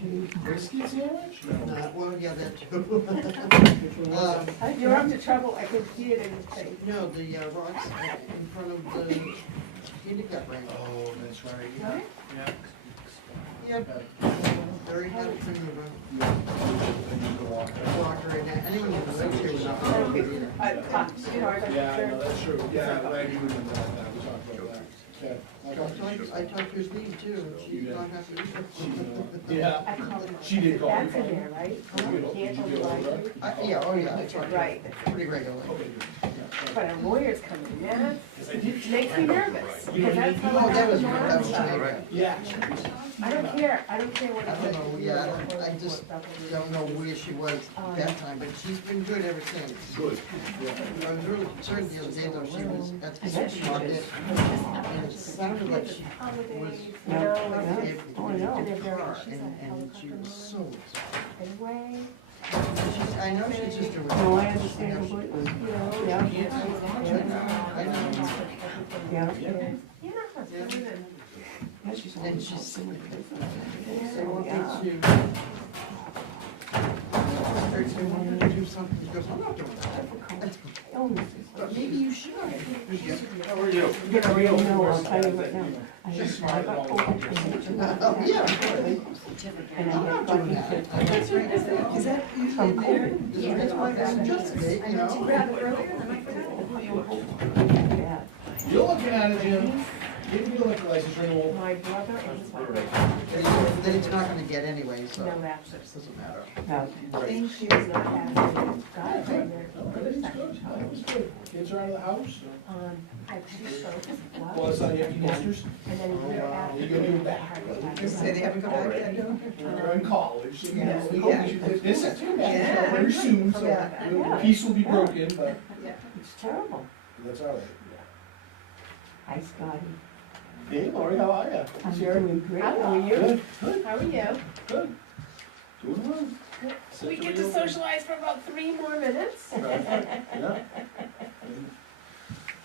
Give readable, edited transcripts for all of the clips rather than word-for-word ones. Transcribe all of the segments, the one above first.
Brisket sandwich? No. Well, yeah, that too. You're up to trouble, I can see it in his face. No, the rocks in front of the handicap ramp. Oh, that's right. Right? Yeah. Yep, very hard to remember. Walker. Walker and anyone who's a wheelchair was not going to be there. I popped the card. Yeah, no, that's true. Yeah, I'm glad you remember that. We talked about that. Yeah. I talked to his niece too, and she's not happy either. Yeah. I called him. She did call me. That's in there, right? Did you Can't do lie. it, right? Yeah, oh yeah, that's right. Right. Pretty regularly. Okay, good. But a lawyer's coming, yeah, Because I did. makes me nervous, because that's how Oh, it that was, happens that was around right. stuff. Yeah. I don't care what I it don't is. know, yeah, I just don't know where she was at that time, but she's been good ever since. Good. Yeah. I was really concerned the other day though, she was at the I bet she supermarket, is. and it sounded like she was No, in Oh, I know. the car, and she was so excited. Anyway, I know she's just a. No, I understand completely. you know. Yeah. I know. Yeah. You know how it's going and- Yeah, she's And always she's so much They different. want me Yeah. to want me to do something, she goes, I'm not doing that. Illnesses. But maybe you should. How are you? Yeah, I don't know, I'll tell you right now. I got COVID and Oh, yeah. And I I'm had not doing fucking that. fit. Is that usually in there? That's why I'm just today, you know? Yeah. You're looking at it, Jim. Give me your liquor license renewal. My brother and his wife. Then it's not gonna get anyway, so No it lapses. doesn't matter. Yeah. Thank you. Not having God in there. No, everything's good. Everything's good. Kids are out of the house. I've had strokes. Well, it's not yet nesters. And then a year after. You're gonna do that. Say they haven't come back yet, no? They're in college, so you know, Yeah. this is too bad, very soon, so Yeah. the peace will be broken, but It's terrible. that's all right. Hi, Scotty. Hey, Lori, how are you? I'm Sharon? doing great. How are you? Good, good, How are you? good. Doing well. We get to socialize for about 3 more minutes. Right. Yeah.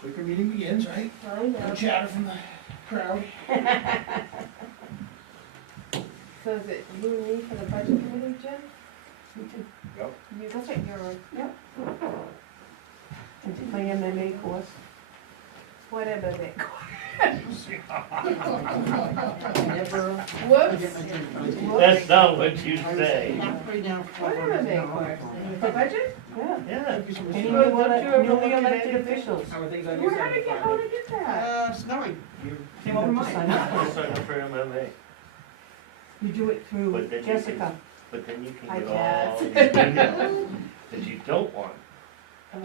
Quicker meeting begins, right? I know. No chatter from the crowd. So is it you and me for the budget committee, Jim? Me too. Yep. You, that's what you're on. Yep. I did my MMA course. Whatever they Never. Whoops. That's not what you say. Halfway down. Whatever they are. The budget? Yeah. Yeah. Any Well, don't you ever newly look at elected anything? officials. How are things on How your did I side? get, how did I get that? Snowing. Came over You mine. sign up for it. Sign up for MMA, You do it through But then you Jessica. but then you I can get guess. all these emails that you don't want. Oh,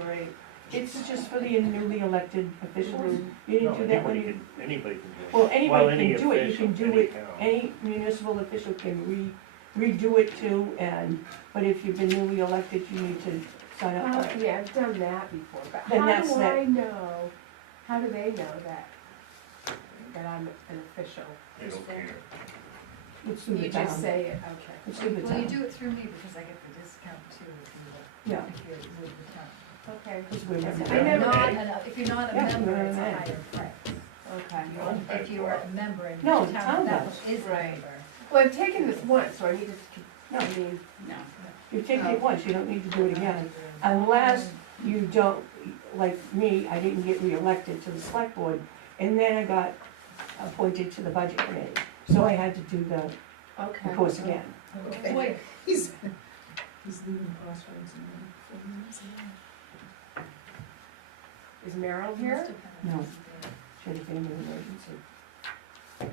great. It's just for the newly elected officials. You No, didn't do that when anybody you, anybody can do it. well, anybody any can do it. You can official, do any it, town. any municipal official can redo it too, and, but if you've been newly elected, you need to sign up for it. Yeah, I've done that before, but Then how that's do that- I know, how do they know that I'm an official? They don't care. It's through the You town. just say it, okay. It's through the Well, you town. do it through me because I get the discount too Yeah. if you move the town. Okay. Because we're That's members. it. I never- If you're not a Yeah, member, you're it's a a higher price. Okay. If you are a member and No, the the town town that does. is a Right. member. Well, I've taken this once, so I need to, No. I mean, No. You take it once, you don't need to do it again, unless you don't, like me, I didn't get reelected to the select board, and then I got appointed to the budget committee, so I had to do the okay. course again. Okay. Boy, He's. Is Meryl here? No. She had a family emergency. Gosh,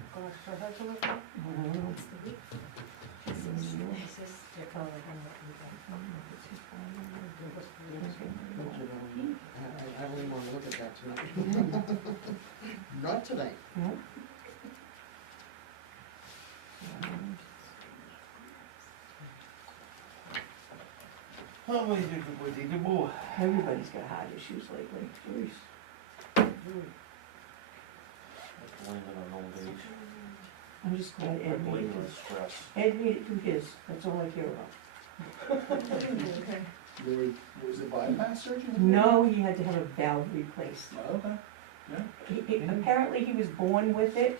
her husband was here? I don't know. I don't even wanna look at that tonight. Not tonight. Yeah. Oh, what do you do? Everybody's got heart issues lately. Jeez. Blame it on old age. I'm just glad I Ed made blame it. it on stress. Ed made it through his, that's all I care about. Okay. Lori, was it bypass surgery? No, he had to have a valve replaced. Oh, okay. Apparently he was born with it,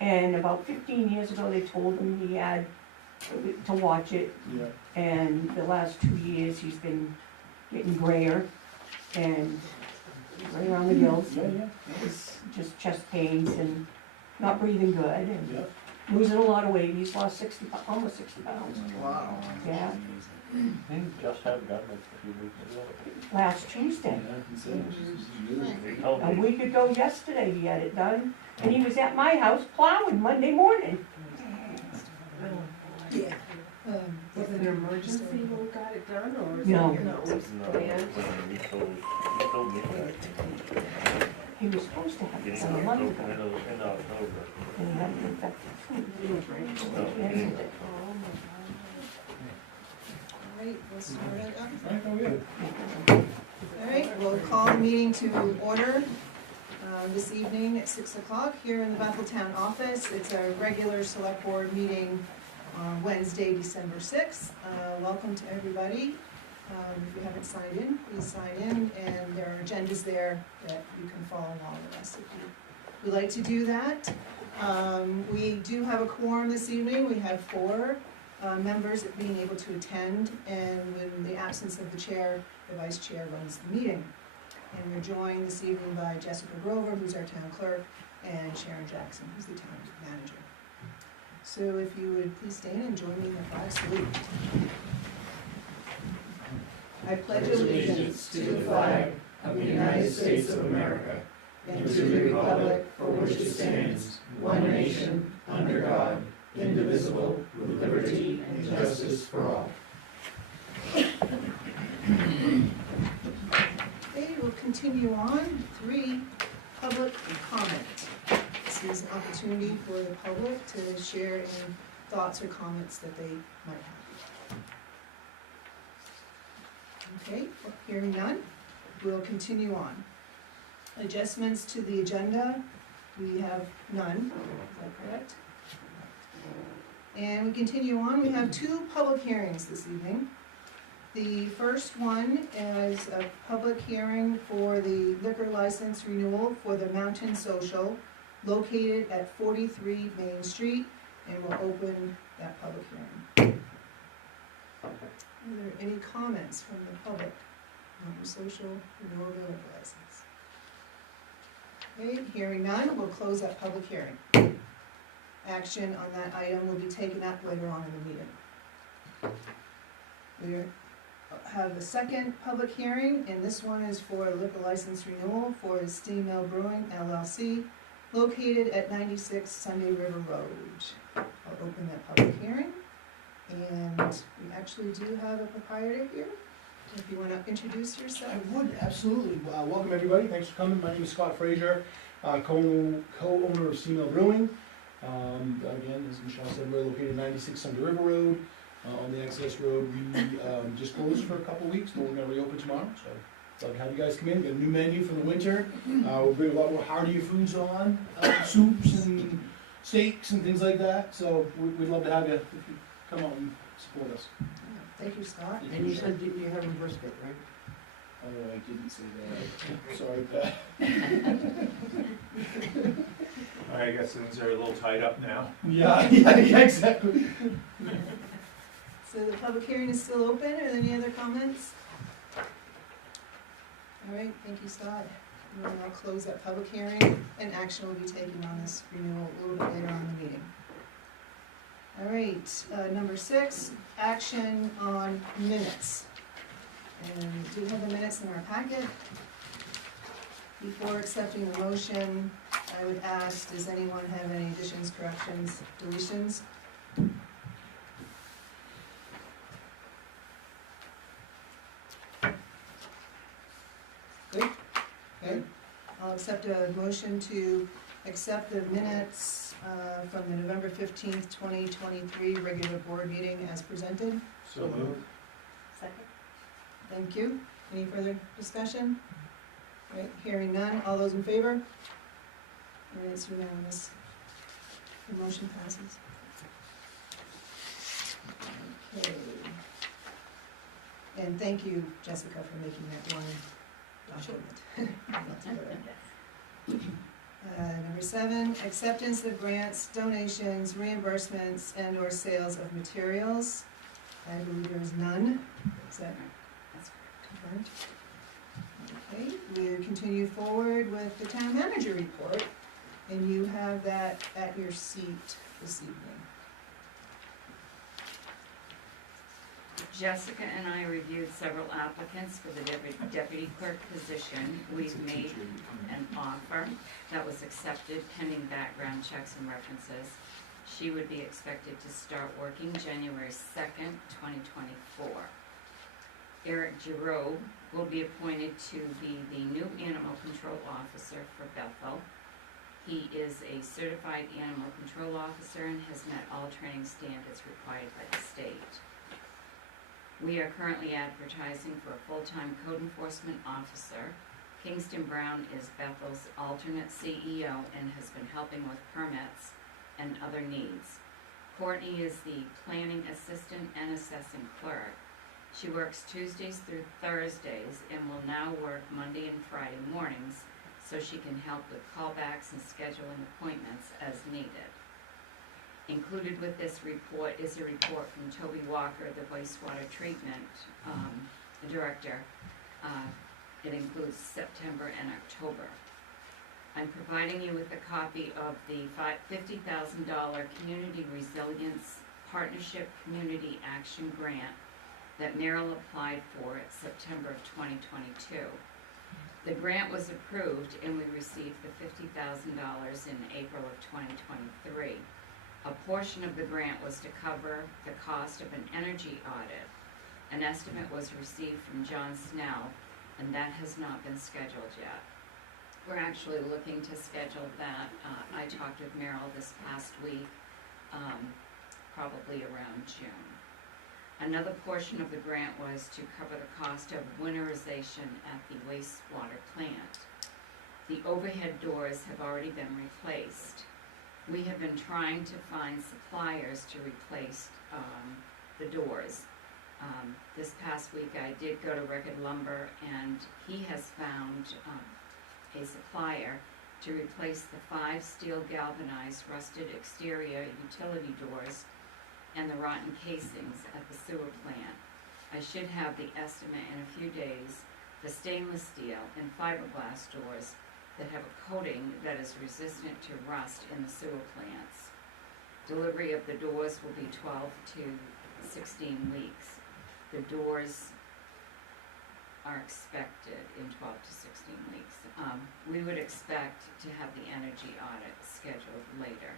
and about 15 years ago, they told him he had to watch it. Yeah. And the last 2 years, he's been getting grayer and right around the gills. Yeah, yeah, It's just chest pains and not breathing good and yeah. losing a lot of weight. He's lost 60, almost 60 pounds. Wow. Yeah, He just had gotten it a few weeks ago. last Tuesday. Yeah, he said He told A me, week ago yesterday, he had it done, and he was at my house plowing Monday morning. Yeah. Was it an emergency when we got it done, or? was No. it- No, it was no, planned. he told me that. He was supposed to have it Beginning done a of month October, ago, end of October. and he had an infected tooth. No, beginning of- Oh, my All right, we'll start it up. Right, oh, yeah. All right, we'll call the meeting to order this evening at 6 o'clock here in the Bethel Town office. It's a regular select board meeting on Wednesday, December 6th. Welcome to everybody. If you haven't signed in, please sign in, and there are agendas there that you can follow along with us if you would like to do that. We do have a quorum this evening. We have 4 members being able to attend, and in the absence of the chair, the vice chair runs the meeting. And we're joined this evening by Jessica Grover, who's our town clerk, and Sharon Jackson, who's the town manager. So if you would please stand and join me in the flag salute. I pledge allegiance to the flag of the United States of America and to the republic for which it stands, one nation, under God, indivisible, with liberty and justice for all. Okay, we'll continue on. 3, public comment. This is an opportunity for the public to share any thoughts or comments that they might have. Okay, hearing none, we'll continue on. Adjustments to the agenda, we have none, is that correct? And we continue on, we have 2 public hearings this evening. The first one is a public hearing for the liquor license renewal for the Mountain Social located at 43 Main Street, and we'll open that public hearing. Are there any comments from the public on the social renewal of the liquor license? Okay, hearing none, we'll close that public hearing. Action on that item will be taken up later on in the meeting. We have a second public hearing, and this one is for a liquor license renewal for Steam Mill Brewing LLC, located at 96 Sunday River Road. I'll open that public hearing, and we actually do have a proprietor here. If you want to introduce yourself. I would, absolutely. Welcome, everybody. Thanks for coming. My name is Scott Frazier, co-owner of Seamell Brewing. Again, as Michelle said, we're located at 96 Sunday River Road, on the access road. We just closed for a couple weeks, but we're gonna reopen tomorrow, so I'd love to have you guys come in. Got a new menu for the winter. We'll bring a lot more heartier foods on, soups and steaks and things like that. So we'd love to have you, if you come out and support us. Thank you, Scott. And you said you have a brisket, right? Oh, I didn't say that. Sorry, Pat. I guess things are a little tied up now. Yeah, exactly. So the public hearing is still open. Are there any other comments? All right, thank you, Scott. We'll now close that public hearing, and action will be taken on this renewal a little bit later on in the meeting. All right, number 6, action on minutes. And we do have the minutes in our packet. Before accepting the motion, I would ask, does anyone have any additions, corrections, deletions? Good? Good. I'll accept a motion to accept the minutes from the November 15th, 2023 regular board meeting as presented. So moved. Second. Thank you. Any further discussion? All right, hearing none. All those in favor? All right, it's unanimous. The motion passes. Okay. And thank you, Jessica, for making that one document. Not to go there. Number 7, acceptance of grants, donations, reimbursements, and/or sales of materials. I believe there is none. Is that confirmed? Okay, we continue forward with the town manager report, and you have that at your seat this evening. Jessica and I reviewed several applicants for the deputy clerk position. We've made an offer that was accepted pending background checks and references. She would be expected to start working January 2nd, 2024. Eric Giroux will be appointed to be the new animal control officer for Bethel. He is a certified animal control officer and has met all training standards required by the state. We are currently advertising for a full-time code enforcement officer. Kingston Brown is Bethel's alternate CEO and has been helping with permits and other needs. Courtney is the planning assistant and assessing clerk. She works Tuesdays through Thursdays and will now work Monday and Friday mornings so she can help with callbacks and scheduling appointments as needed. Included with this report is a report from Toby Walker, the wastewater treatment director. It includes September and October. I'm providing you with a copy of the $50,000 Community Resilience Partnership Community Action Grant that Merrill applied for in September of 2022. The grant was approved and we received the $50,000 in April of 2023. A portion of the grant was to cover the cost of an energy audit. An estimate was received from John Snell, and that has not been scheduled yet. We're actually looking to schedule that. I talked with Merrill this past week, probably around June. Another portion of the grant was to cover the cost of winterization at the wastewater plant. The overhead doors have already been replaced. We have been trying to find suppliers to replace the doors. This past week I did go to Record Lumber and he has found a supplier to replace the 5 steel galvanized rusted exterior utility doors and the rotten casings at the sewer plant. I should have the estimate in a few days for stainless steel and fiberglass doors that have a coating that is resistant to rust in the sewer plants. Delivery of the doors will be 12 to 16 weeks. The doors are expected in 12 to 16 weeks. We would expect to have the energy audit scheduled later.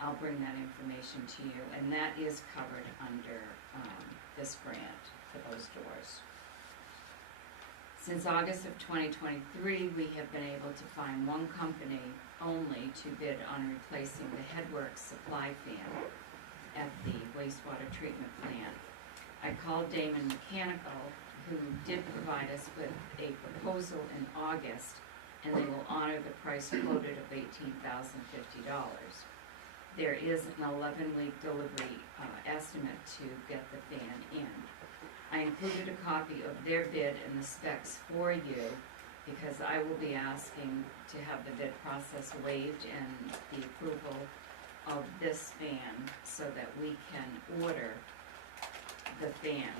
I'll bring that information to you, and that is covered under this grant for those doors. Since August of 2023, we have been able to find one company only to bid on replacing the Headworks supply fan at the wastewater treatment plant. I called Damon Mechanical, who did provide us with a proposal in August, and they will honor the price quoted of $18,050. There is an 11-week delivery estimate to get the fan in. I included a copy of their bid and the specs for you because I will be asking to have the bid process waived and the approval of this fan so that we can order the fan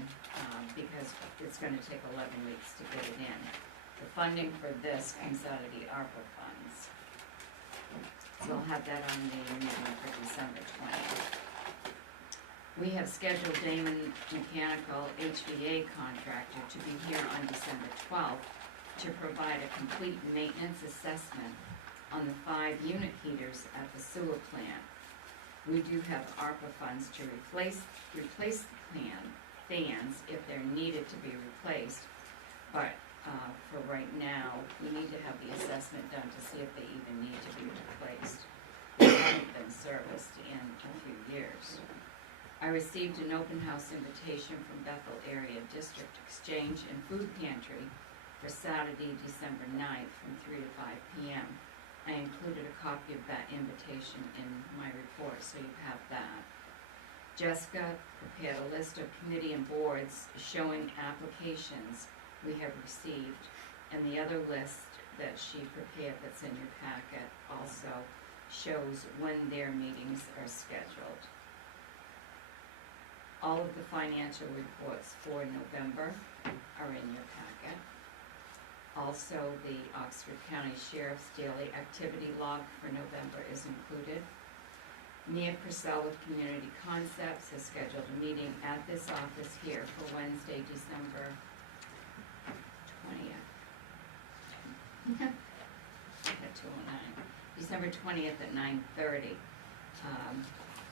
because it's going to take 11 weeks to get it in. The funding for this comes out of the ARPA funds. So I'll have that on the meeting for December 20th. We have scheduled Damon Mechanical HVA contractor to be here on December 12th to provide a complete maintenance assessment on the 5 unit heaters at the sewer plant. We do have ARPA funds to replace the fans if they're needed to be replaced, but for right now, we need to have the assessment done to see if they even need to be replaced. They haven't been serviced in a few years. I received an open house invitation from Bethel Area District Exchange and Food Pantry for Saturday, December 9th from 3 to 5 p.m. I included a copy of that invitation in my report, so you have that. Jessica prepared a list of committee and boards showing applications we have received, and the other list that she prepared that's in your packet also shows when their meetings are scheduled. All of the financial reports for November are in your packet. Also, the Oxford County Sheriff's Daily Activity Log for November is included. Nia Purcell with Community Concepts has scheduled a meeting at this office here for Wednesday, December 20th. At 2:09. December 20th at 9:30.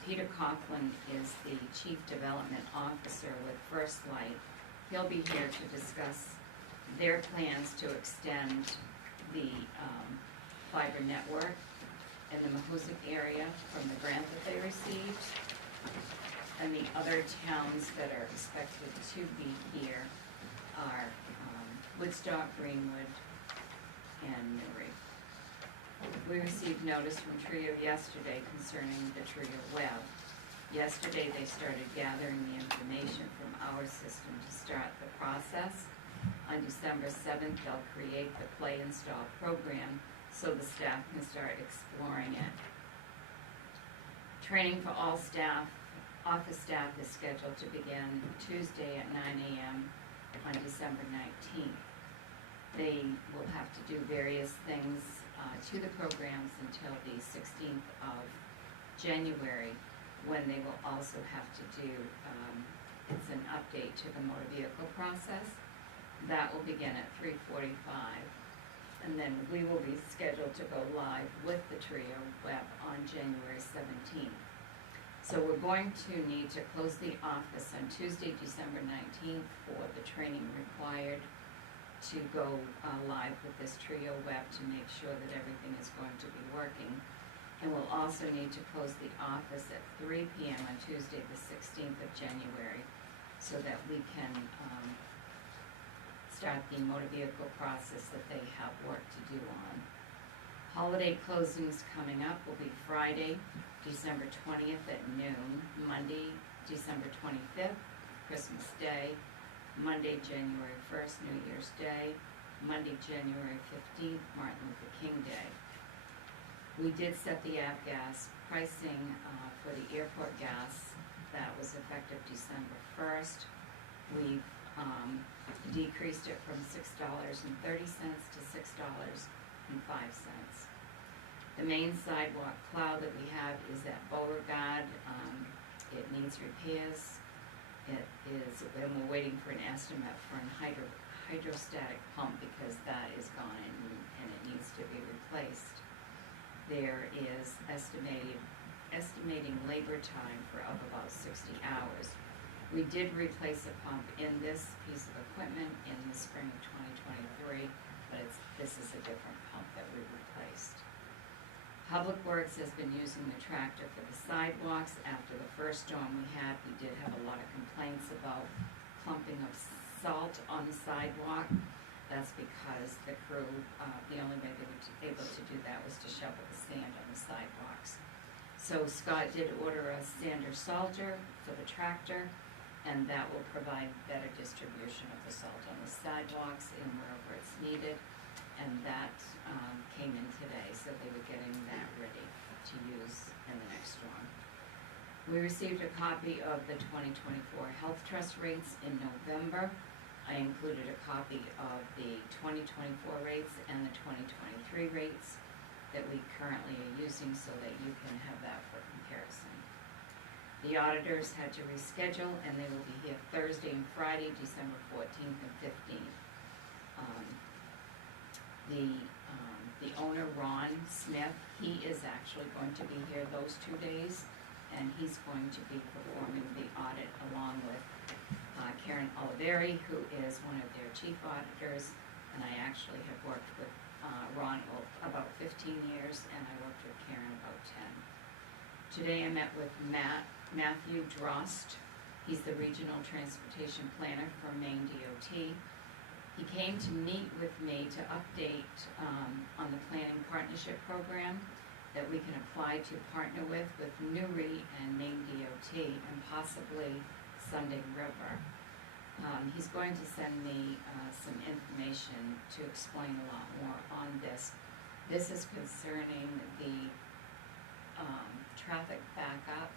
Peter Coughlin is the Chief Development Officer with First Light. He'll be here to discuss their plans to extend the fiber network in the Mahoosic area from the grant that they received. And the other towns that are expected to be here are Woodstock, Greenwood, and Newry. We received notice from Trio yesterday concerning the Trio web. Yesterday, they started gathering the information from our system to start the process. On December 7th, they'll create the Play Install program so the staff can start exploring it. Training for all staff, office staff is scheduled to begin Tuesday at 9 a.m. on December 19th. They will have to do various things to the programs until the 16th of January, when they will also have to do, it's an update to the motor vehicle process. That will begin at 3:45, and then we will be scheduled to go live with the Trio web on January 17th. So we're going to need to close the office on Tuesday, December 19th for the training required to go live with this Trio web to make sure that everything is going to be working. And we'll also need to close the office at 3 p.m. on Tuesday, the 16th of January, so that we can start the motor vehicle process that they have work to do on. Holiday closings coming up will be Friday, December 20th at noon, Monday, December 25th, Christmas Day, Monday, January 1st, New Year's Day, Monday, January 15th, Martin Luther King Day. We did set the avgas pricing for the airport gas. That was effective December 1st. We've decreased it from $6.30 to $6.05. The main sidewalk plow that we have is at Beauregard. It needs repairs. It is, and we're waiting for an estimate for a hydrostatic pump because that is gone and it needs to be replaced. There is estimating labor time for of about 60 hours. We did replace a pump in this piece of equipment in the spring of 2023, but this is a different pump that we replaced. Public Works has been using the tractor for the sidewalks. After the first storm we had, we did have a lot of complaints about clumping of salt on the sidewalk. That's because the crew, the only way they were able to do that was to shovel the sand on the sidewalks. So Scott did order a sander salter for the tractor, and that will provide better distribution of the salt on the sidewalks and wherever it's needed. And that came in today, so they were getting that ready to use in the next storm. We received a copy of the 2024 health trust rates in November. I included a copy of the 2024 rates and the 2023 rates that we currently are using so that you can have that for comparison. The auditors had to reschedule, and they will be here Thursday and Friday, December 14th and 15th. The owner, Ron Smith, he is actually going to be here those 2 days, and he's going to be performing the audit along with Karen Oliveri, who is one of their chief auditors, and I actually have worked with Ron about 15 years, and I worked with Karen about 10. Today I met with Matthew Drost. He's the Regional Transportation Planner for Maine DOT. He came to meet with me to update on the planning partnership program that we can apply to partner with Newry and Maine DOT and possibly Sunday River. He's going to send me some information to explain a lot more on this. This is concerning the traffic backup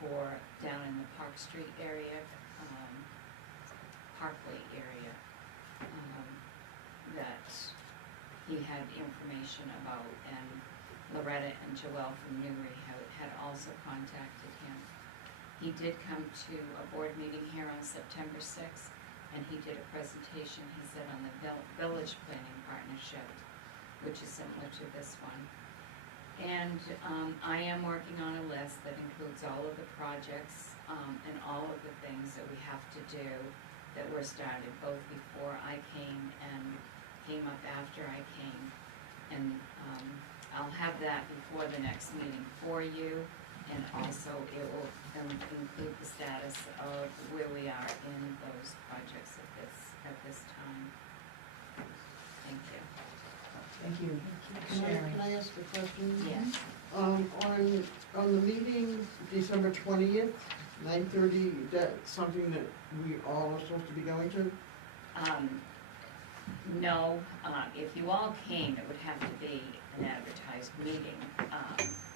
for down in the Park Street area, Parkway area, that he had information about, and Loretta and Joelle from Newry had also contacted him. He did come to a board meeting here on September 6th, and he did a presentation, he said, on the village planning partnership, which is similar to this one. And I am working on a list that includes all of the projects and all of the things that we have to do that were started both before I came and came up after I came. And I'll have that before the next meeting for you, and also it will include the status of where we are in those projects at this time. Thank you. Thank you. Can I ask a question? Yes. On the meeting, December 20th, 9:30, that's something that we all are supposed to be going to? No, if you all came, it would have to be an advertised meeting.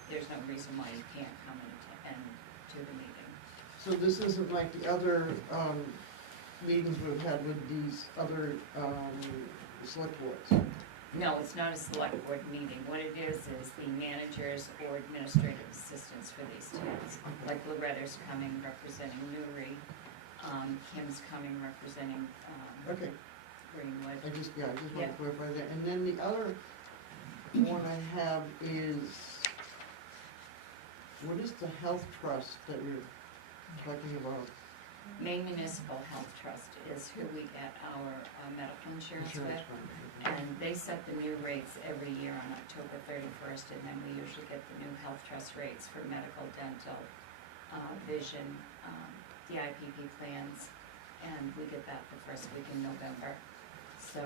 There's no reason why you can't come and to the meeting. So this isn't like the other meetings we've had with these other select boards? No, it's not a select board meeting. What it is the managers or administrative assistants for these towns. Like Loretta's coming representing Newry, Kim's coming representing Okay, Greenwood. I just Yeah. want to clarify that. And then the other one I have is, what is the health trust that you're talking about? Maine Municipal Health Trust is who we get our medical insurance with. fund. And they set the new rates every year on October 31st, and then we usually get the new health trust rates for medical, dental, vision, the IPP plans, and we get that the first week in November. So,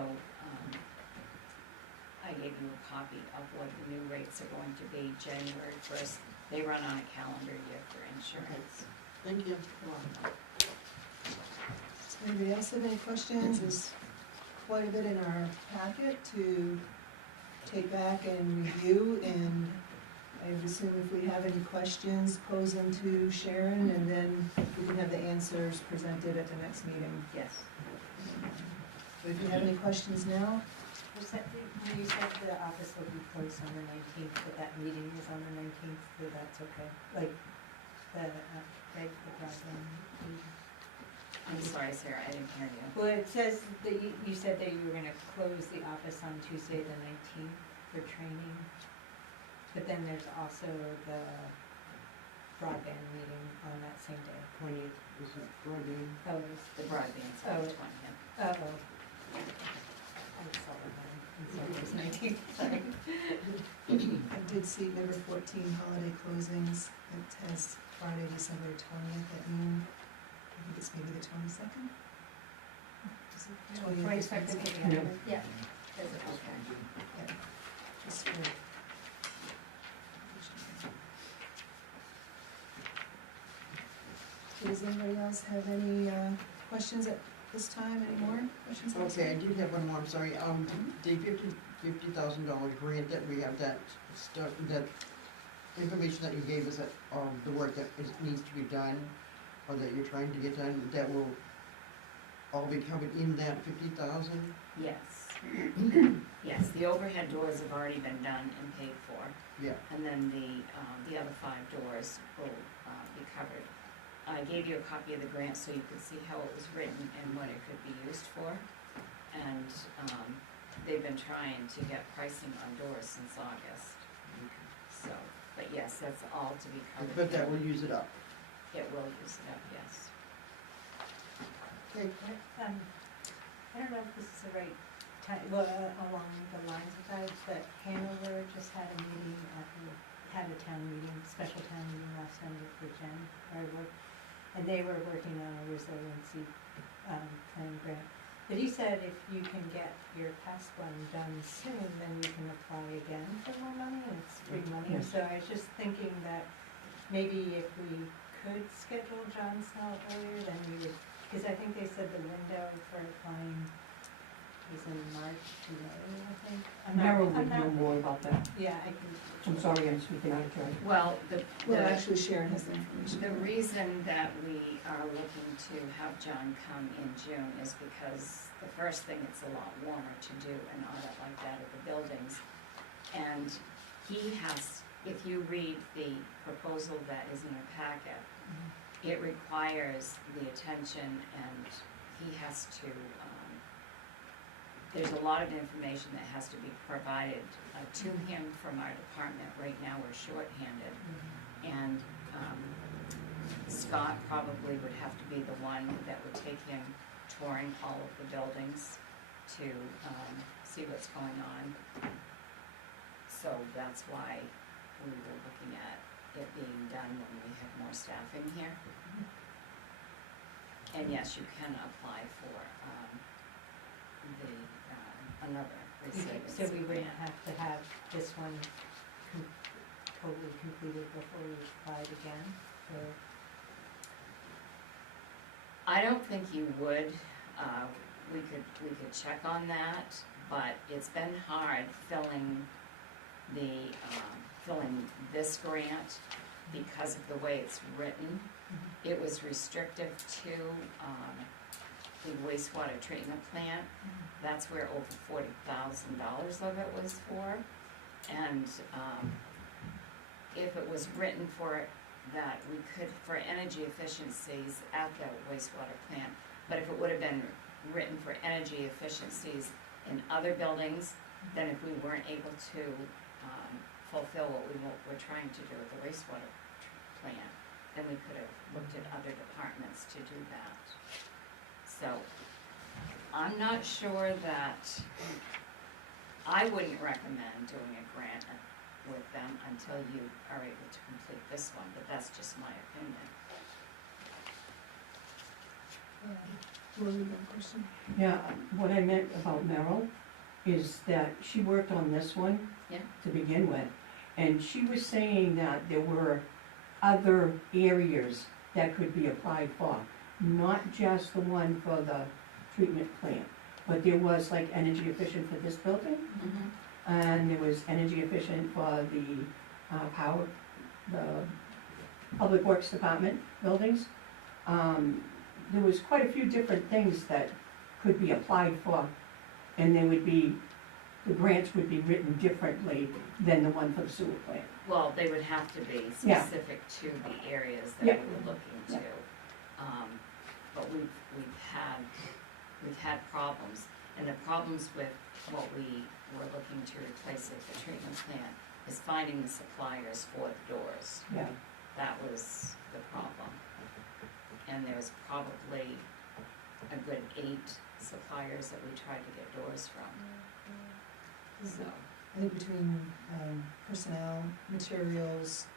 I gave you a copy of what the new rates are going to be January 1st. They run on a calendar year for insurance. Thank you. Does anybody else have any questions? There's quite a bit in our packet to take back and review, and I would assume if we have any questions, pose them to Sharon, and then we can have the answers presented at the next meeting. Yes. But if you have any questions now, You said the office will be closed on the 19th, but that meeting is on the 19th, so that's okay. Like, the broadband meeting. I'm sorry, Sarah, I didn't hear you. Well, it says that you said that you were gonna close the office on Tuesday the 19th for training. But then there's also the broadband meeting on that same day. 20th is it Friday? Oh, it's The broadband's on the 20th. oh. I saw that one, and so it was 19th, sorry. I did see number 14, holiday closings. It has Friday, December 20th at noon. I think it's maybe the 22nd? Is it 20th is 22nd, Wednesday? yeah. Yeah. Okay. Just for. Does anybody else have any questions at this time, any more questions? Okay, I do have one more, I'm sorry. The $50,000 grant that we have, that stuff, that information that you gave us, that, the work that needs to be done, or that you're trying to get done, that will all be covered in that 50,000? Yes. Yes, the overhead doors have already been done and paid for, Yeah, and then the other 5 doors will be covered. I gave you a copy of the grant so you could see how it was written and what it could be used for. And they've been trying to get pricing on doors since August. So, but yes, that's all to be covered. but that will use it up. It will use it up, yes. Okay. I don't know if this is the right time, well, along the lines of that, but Hanover just had a meeting had a town meeting, special town meeting last time with Jen, and they were working on a resiliency plan grant. But he said if you can get your past one done soon, then you can apply again for more money, and it's free money. So I was just thinking that maybe if we could schedule John Snell earlier, then we would Because I think they said the window for applying is in March to May, I think. Meryl would know more about that. Yeah, I can. I'm sorry, I'm speaking out of turn. Well, Well, actually Sharon has the information. the reason that we are looking to have John come in June is because the first thing, it's a lot warmer to do an audit like that of the buildings. And he has, if you read the proposal that is in your packet, it requires the attention, and he has to, there's a lot of information that has to be provided to him from our department. Right now, we're shorthanded, and Scott probably would have to be the one that would take him touring all of the buildings to see what's going on. So that's why we were looking at it being done when we have more staff in here. And yes, you can apply for another resilience So we wouldn't grant. have to have this one totally completed before we applied again, or? I don't think you would. We could check on that, but it's been hard filling this grant because of the way it's written. It was restrictive to the wastewater treatment plant. That's where over $40,000 of it was for. And if it was written for that, we could, for energy efficiencies at the wastewater plant, but if it would have been written for energy efficiencies in other buildings, then if we weren't able to fulfill what we were trying to do with the wastewater plant, then we could have looked at other departments to do that. So, I'm not sure that, I wouldn't recommend doing a grant with them until you are able to complete this one, but that's just my opinion. Lily, you have a question? Yeah, what I meant about Meryl is that she worked on this one Yeah. to begin with. And she was saying that there were other areas that could be applied for, not just the one for the treatment plant, but there was like energy efficient for this building, and there was energy efficient for the the Public Works Department buildings. There was quite a few different things that could be applied for, and there would be, the grants would be written differently than the one for the sewer plant. Well, they would have to be Yeah. specific to the areas that Yeah. we were looking to. Yeah. But we've had problems, and the problems with what we were looking to replace at the treatment plant is finding the suppliers for the doors. Yeah, That was the problem. And there's probably a good 8 suppliers that we tried to get doors from. So, I think between personnel, materials,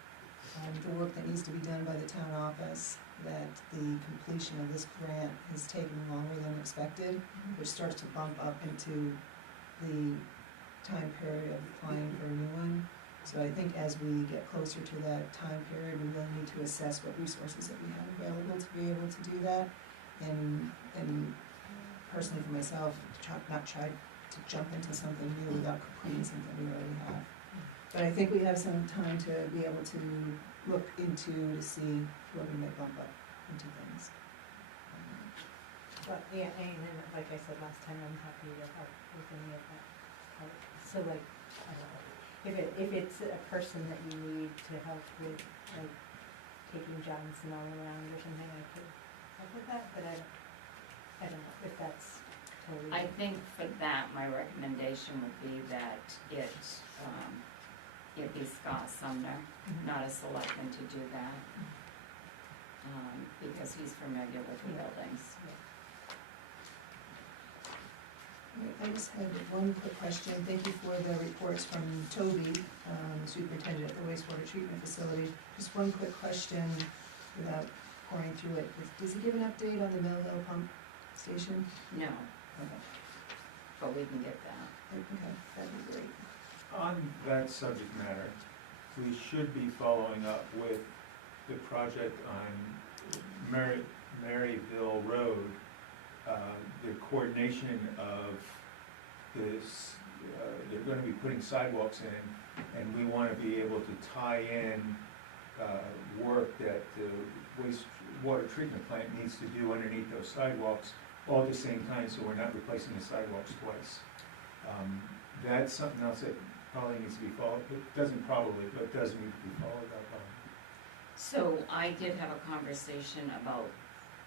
the work that needs to be done by the town office, that the completion of this grant is taking longer than expected, which starts to bump up into the time period of applying for a new one. So I think as we get closer to that time period, we will need to assess what resources that we have available to be able to do that. And personally for myself, not try to jump into something new without completing something we already have. But I think we have some time to be able to look into to see where we may bump up into things. Well, yeah, and then, like I said last time, I'm happy to help with any of that. So like, I don't know, if it's a person that you need to help with, like, taking Johnson all around or something, I could help with that, but I don't know if that's totally. I think for that, my recommendation would be that it be Scott Sumner, not a selectman, to do that. Because he's familiar with the buildings. I just had one quick question. Thank you for the reports from Toby, the superintendent at the wastewater treatment facility. Just one quick question without pouring through it. Does he give an update on the Mill Hill pump station? No, Okay, but we can get that. okay, that'd be great. On that subject matter, we should be following up with the project on Maryville Road, the coordination of this, they're gonna be putting sidewalks in, and we wanna be able to tie in, work that the wastewater treatment plant needs to do underneath those sidewalks all at the same time, so we're not replacing the sidewalks twice. That's something else that probably needs to be followed, it doesn't probably, but it does need to be followed up on. So I did have a conversation about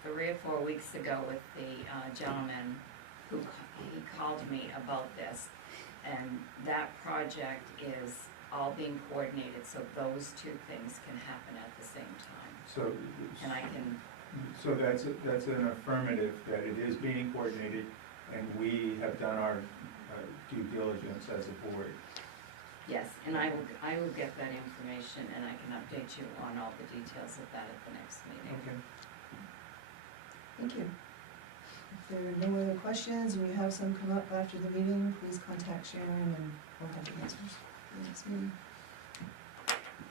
3 or 4 weeks ago with the gentleman who, he called me about this. And that project is all being coordinated, so those two things can happen at the same time. So, And I can, so that's an affirmative, that it is being coordinated, and we have done our due diligence as a board. yes, and I will get that information and I can update you on all the details of that at the next meeting. Okay. Thank you. If there are no other questions and you have some come up after the meeting, please contact Sharon and we'll have the answers for the next meeting.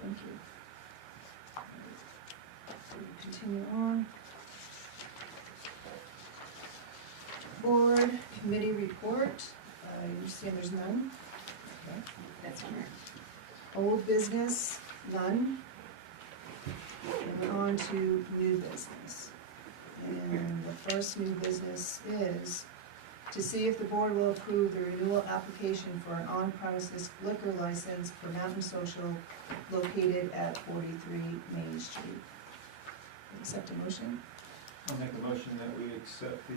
Thank you. We'll continue on. Board committee report, you understand there's none. Okay. That's all right. Old business, none. And we're on to new business. And the first new business is to see if the board will approve the renewal application for an on-premises liquor license for Mountain Social located at 43 Main Street. Accept a motion? I'll make a motion that we accept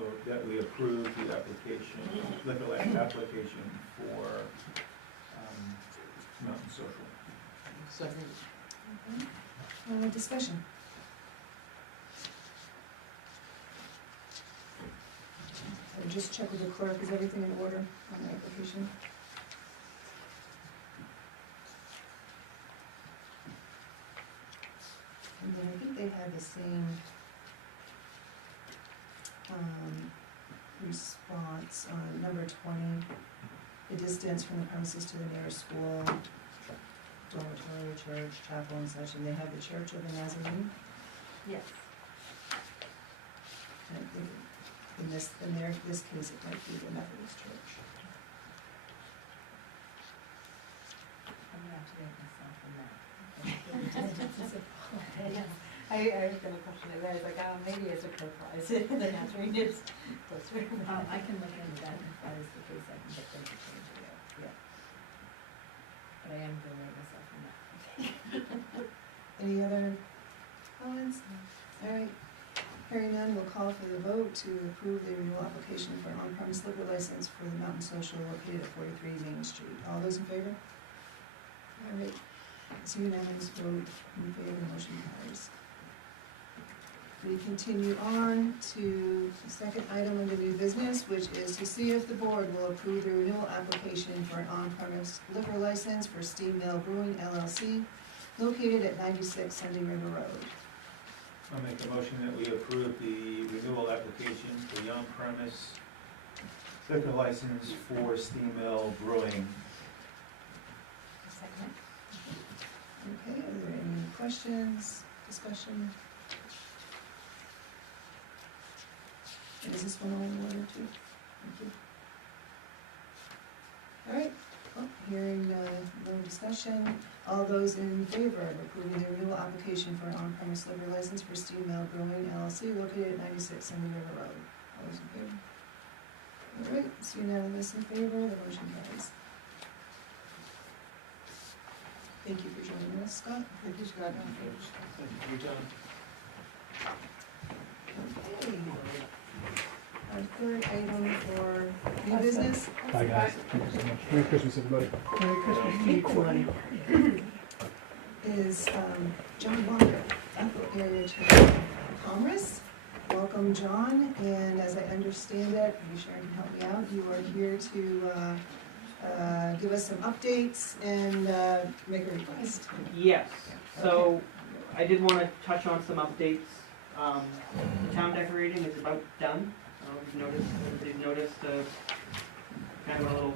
or that we approve the application, liquor license application for, Mountain Social. Second. Discussion. And just check with the clerk, is everything in order on the application? And then I think they had the same, response on number 20, the distance from the premises to the nearest school, dormitory, church, chapel and such, and they have the Church of the Nazarene. Yes. And I think in this case, it might be the Methodist Church. I'm gonna have to make myself on that. Yes. I was gonna question it, I was like, oh, maybe it's a crow flies, the Nazarene is closer. I can look into that, if that is the case, I can get them to change it, yeah. But I am gonna make myself on that. Any other comments? All right, hearing none, we'll call for the vote to approve the renewal application for an on-premise liquor license for the Mountain Social located at 43 Main Street. All those in favor? All right, it's unanimous vote in favor, motion carries. We continue on to the second item under new business, which is to see if the board will approve the renewal application for an on-premise liquor license for Steam Mill Brewing LLC located at 96 Sunday River Road. I'll make a motion that we approve the renewal application for the on-premise liquor license for Steam Mill Brewing. Second. Okay, are there any questions, discussion? Is this one all in order too? Thank you. All right, well, hearing no discussion, all those in favor of approving the renewal application for an on-premise liquor license for Steam Mill Brewing LLC located at 96 Sunday River Road. All those in favor? All right, it's unanimous in favor, the motion carries. Thank you for joining us, Scott. Thank you, Scott. Thank you for your time. Okay. Our third item for new business Bye, guys. Thank you so much. Merry Christmas, everybody. Merry Christmas to you, Connie. is John Walker, Bethel Area Chamber of Commerce. Welcome, John, and as I understand it, maybe Sharon can help me out, you are here to give us some updates and make a request. Yes, so I did want to touch on some updates. The town decorating is about done. You've noticed kind of a little,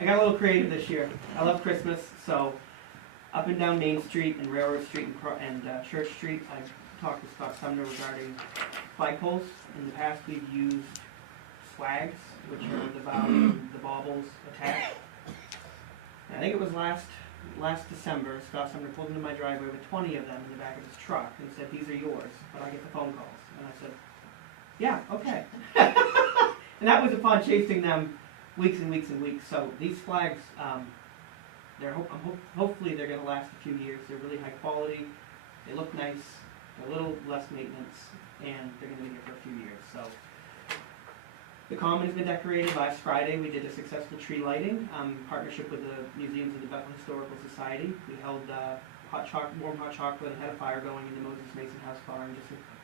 I got a little creative this year. I love Christmas, so up and down Main Street and Railroad Street and Church Street, I talk with Scott Sumner regarding flagpoles. In the past, we've used flags, which are the bow and the baubles attached. And I think it was last December, Scott Sumner pulled into my driveway with 20 of them in the back of his truck and said, "These are yours," but I get the phone calls. And I said, "Yeah, okay." And that was upon chasing them weeks and weeks and weeks. So these flags, hopefully they're going to last a few years. They're really high quality. They look nice. They're a little less maintenance, and they're going to be here for a few years. So the common has been decorated. Last Friday we did a successful tree lighting in partnership with the museums of the Bethel Historical Society. We held warm hot chocolate and had a fire going in the Moses Mason House barn.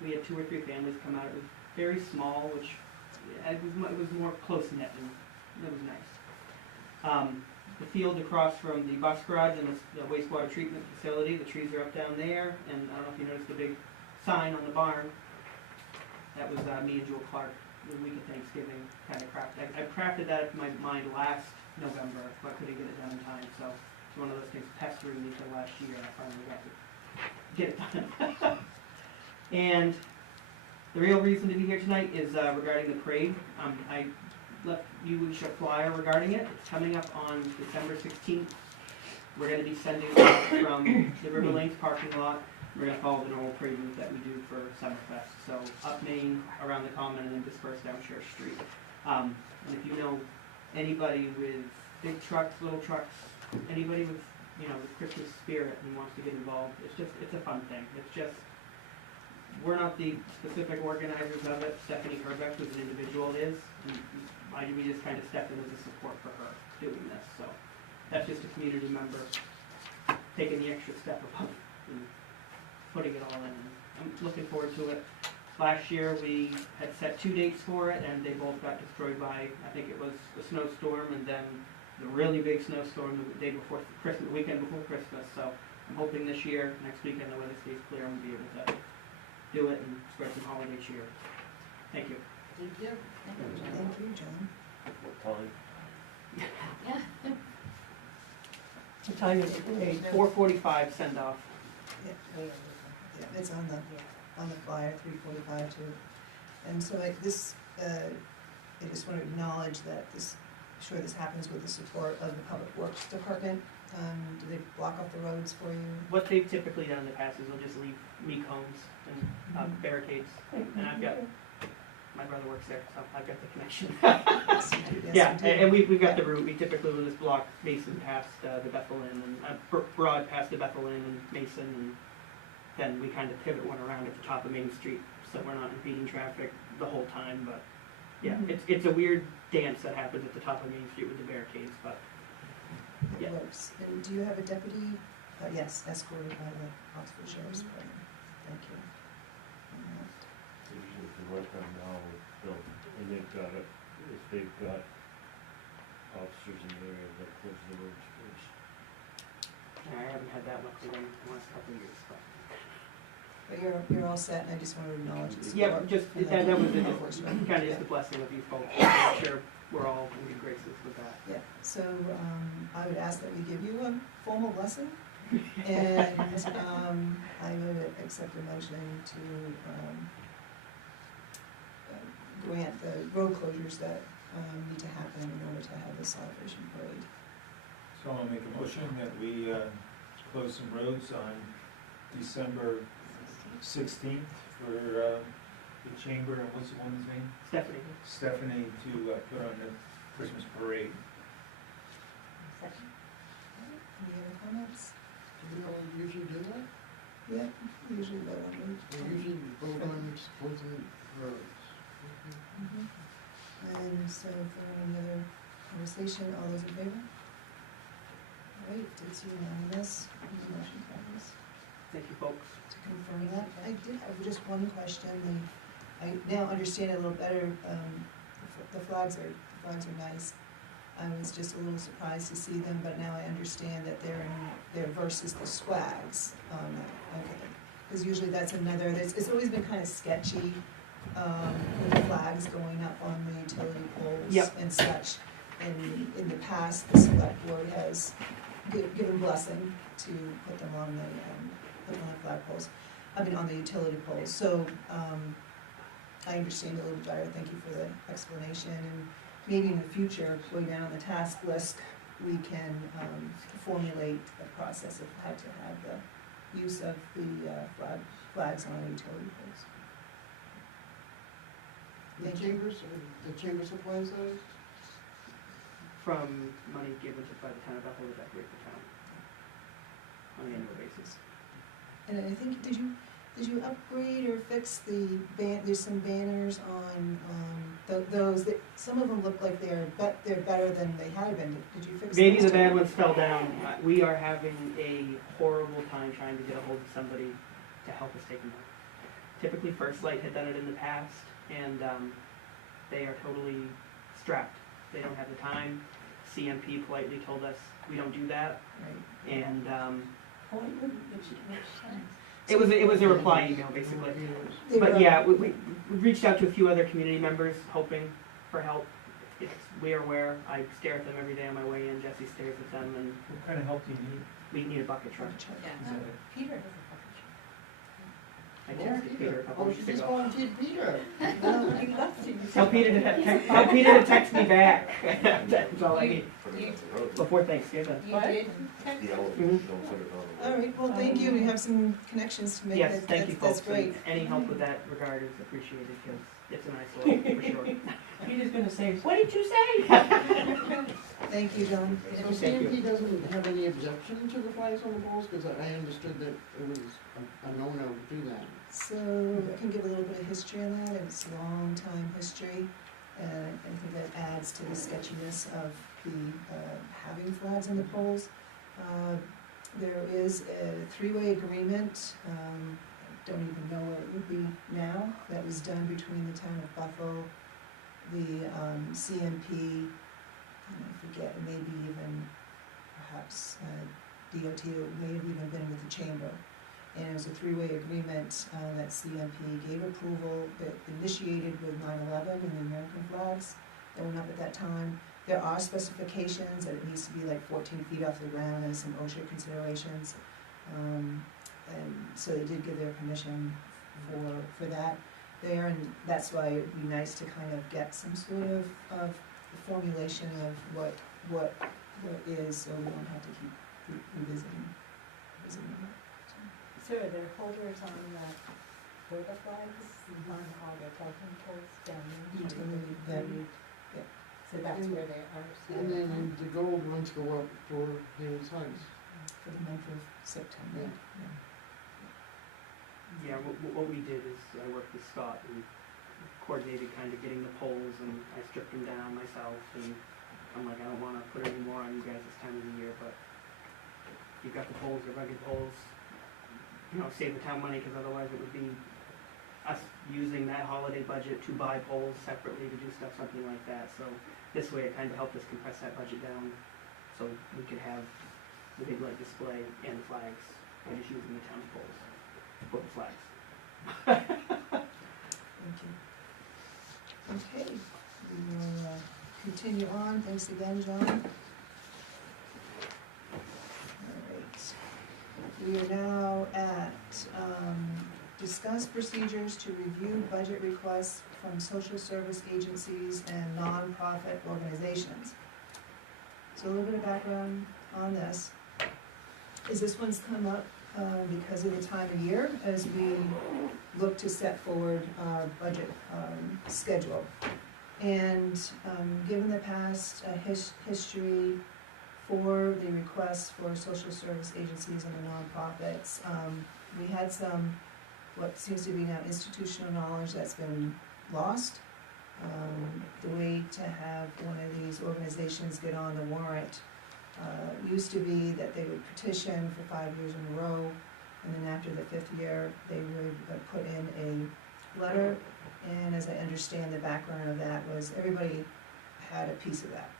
We had 2 or 3 families come out. It was very small, which it was more close knit, and it was nice. The field across from the bus garage and the wastewater treatment facility, the trees are up down there, and I don't know if you noticed the big sign on the barn. That was me and Jewel Clark the week of Thanksgiving kind of crafted. I crafted that in my mind last November, but I couldn't get it done in time, so it's one of those things pestering me for last year, and I finally got to get it done. And the real reason to be here tonight is regarding the parade. I left you each a flyer regarding it. It's coming up on December 16th. We're going to be sending it from the River Lanes parking lot. We're going to follow the normal parade route that we do for Summerfest. So up Main, around the Common, and then disperse down Church Street. And if you know anybody with big trucks, little trucks, anybody with the Christmas spirit and wants to get involved, it's a fun thing. It's just, we're not the specific organizers of it. Stephanie Herbeck, who's an individual, is. And we just kind of stepped in as a support for her doing this. So that's just a community member taking the extra step above and putting it all in. I'm looking forward to it. Last year we had set 2 dates for it, and they both got destroyed by, I think it was the snowstorm and then the really big snowstorm the day before Christmas, the weekend before Christmas. So I'm hoping this year, next weekend, the weather stays clear, and we'll be able to do it and spread some holiday cheer. Thank you. Thank you. Thank you, John. What time? Yeah. The time is great. 4:45 send off. Yeah, it's on the flyer, 3:45 too. And so I just want to acknowledge that this happens with the support of the Public Works Department. Do they block off the roads for you? What they've typically done in the past is they'll just leave me cones and barricades, and I've got, my brother works there, so I've got the connection. Yes, you do. Yes, Yeah, you do. and we've got the route. We typically will just block Mason past the Bethel Inn, and Broad past the Bethel Inn and Mason, and then we kind of pivot one around at the top of Main Street, so we're not impeding traffic the whole time, but yeah, it's a weird dance that happens at the top of Main Street with the barricades, but It yeah. works. And do you have a deputy? Yes, escorted by the Oxford Sheriff's Department. Thank you. Usually if you work on now, and they've got officers in the area that close the roads first. I haven't had that luck with them in the last couple of years, but. But you're all set, and I just want to acknowledge the support. Yeah, just, from the that was law enforcement. kind of just a blessing of you folks, I'm sure we're all in good graces with that. Yeah, so I would ask that we give you a formal blessing, and I would accept a motion to grant the road closures that need to happen in order to have the celebration parade. So I'll make a motion that we close some roads on December 16th for the chamber, and what's the woman's name? Stephanie, to put on the Christmas parade. Any other comments? Do we all usually do that? Yeah, we usually vote on them. We usually vote on closing roads. Mhm. And so for any other conversation, all those in favor? All right, it's unanimous, and the motion carries. Thank you, folks. To confirm that, I did have just one question, and I now understand it a little better. The flags are nice. I was just a little surprised to see them, but now I understand that they're versus the swags. Okay, because usually that's another. It's always been kind of sketchy with the flags going up on the utility poles and such. And in the past, the select board has given blessing to put them on the flagpoles. on the utility poles. So, I understand a little better, thank you for the explanation, and maybe in the future, way down the task list, we can, formulate a process of how to have the use of the, flags on utility poles. Thank you. The chamber supplies those? From money given to by the town of Bethel to decorate the town on an annual basis. And I think, did you upgrade or fix the there's some banners on, those, that, some of them look like they're better than they had been, did you fix those? Maybe the too? bad ones fell down. We are having a horrible time trying to get a hold of somebody to help us take them down. Typically First Light had done it in the past, and they are totally strapped. They don't have the time. CMP politely told us, we don't do that, Right. and So- it was a reply email basically. They But were- yeah, we reached out to a few other community members hoping for help. We are aware. I stare at them every day on my way in. Jesse stares at them, and What kind of help do you need? we need a bucket truck. Yeah. Is that it? Peter has a bucket truck. I texted Peter a couple Oh, weeks she just ago. volunteered Peter. Well, he loves you. Tell Peter to text me back. That's all I need before Thanksgiving. You did text Mhm. All right, well, thank you, we have some connections to make, Yes, That- thank you, that's folks. great. And any help with that regard is appreciated because it's an eyesore for sure. Peter's gonna say, what did you say? Thank you, John. So Thank you. CMP doesn't have any objection to the flags on the poles, because I understood that it was a no-no to do that. So, I can give a little bit of history on that, it's a long time history, and I think that adds to the sketchiness of the, having flags on the poles. There is a three-way agreement, I don't even know what it would be now, that was done between the town of Bethel, the, CMP, and I forget, maybe even perhaps, DOT, it may have even been with the chamber. And it was a three-way agreement, that CMP gave approval, that initiated with 9/11 and the American flags that went up at that time. There are specifications that it needs to be like 14 feet off the ground, and some OSHA considerations. And so they did give their permission for that there, and that's why it'd be nice to kind of get some sort of formulation of what is, so we don't have to keep revisiting it. So are there holders on the, for the flags, on all the telephone poles down there? Utility, then, yeah. So that's where they are. So- And then the gold ones go up for Haley's Heights. For the month of September. Yeah, what we did is I worked with Scott and coordinated kind of getting the poles, and I stripped them down myself, and I'm like, I don't wanna put any more on you guys this time of the year, but you've got the poles, the rugged poles, you know, save the town money, cause otherwise it would be us using that holiday budget to buy poles separately to do stuff, something like that, so this way it kind of helped us compress that budget down, so we could have the big light display and the flags, by just using the town poles for the flags. Thank you. Okay, we will continue on, thanks again, John. All right, we are now at, discuss procedures to review budget requests from social service agencies and nonprofit organizations. So a little bit of background on this, is this one's come up because of the time of year as we look to set forward our budget schedule. And given the past history for the requests for social service agencies and the nonprofits, we had some, what seems to be now institutional knowledge that's been lost. The way to have one of these organizations get on the warrant used to be that they would petition for 5 years in a row, and then after the 5th year, they would put in a letter, and as I understand the background of that was everybody had a piece of that.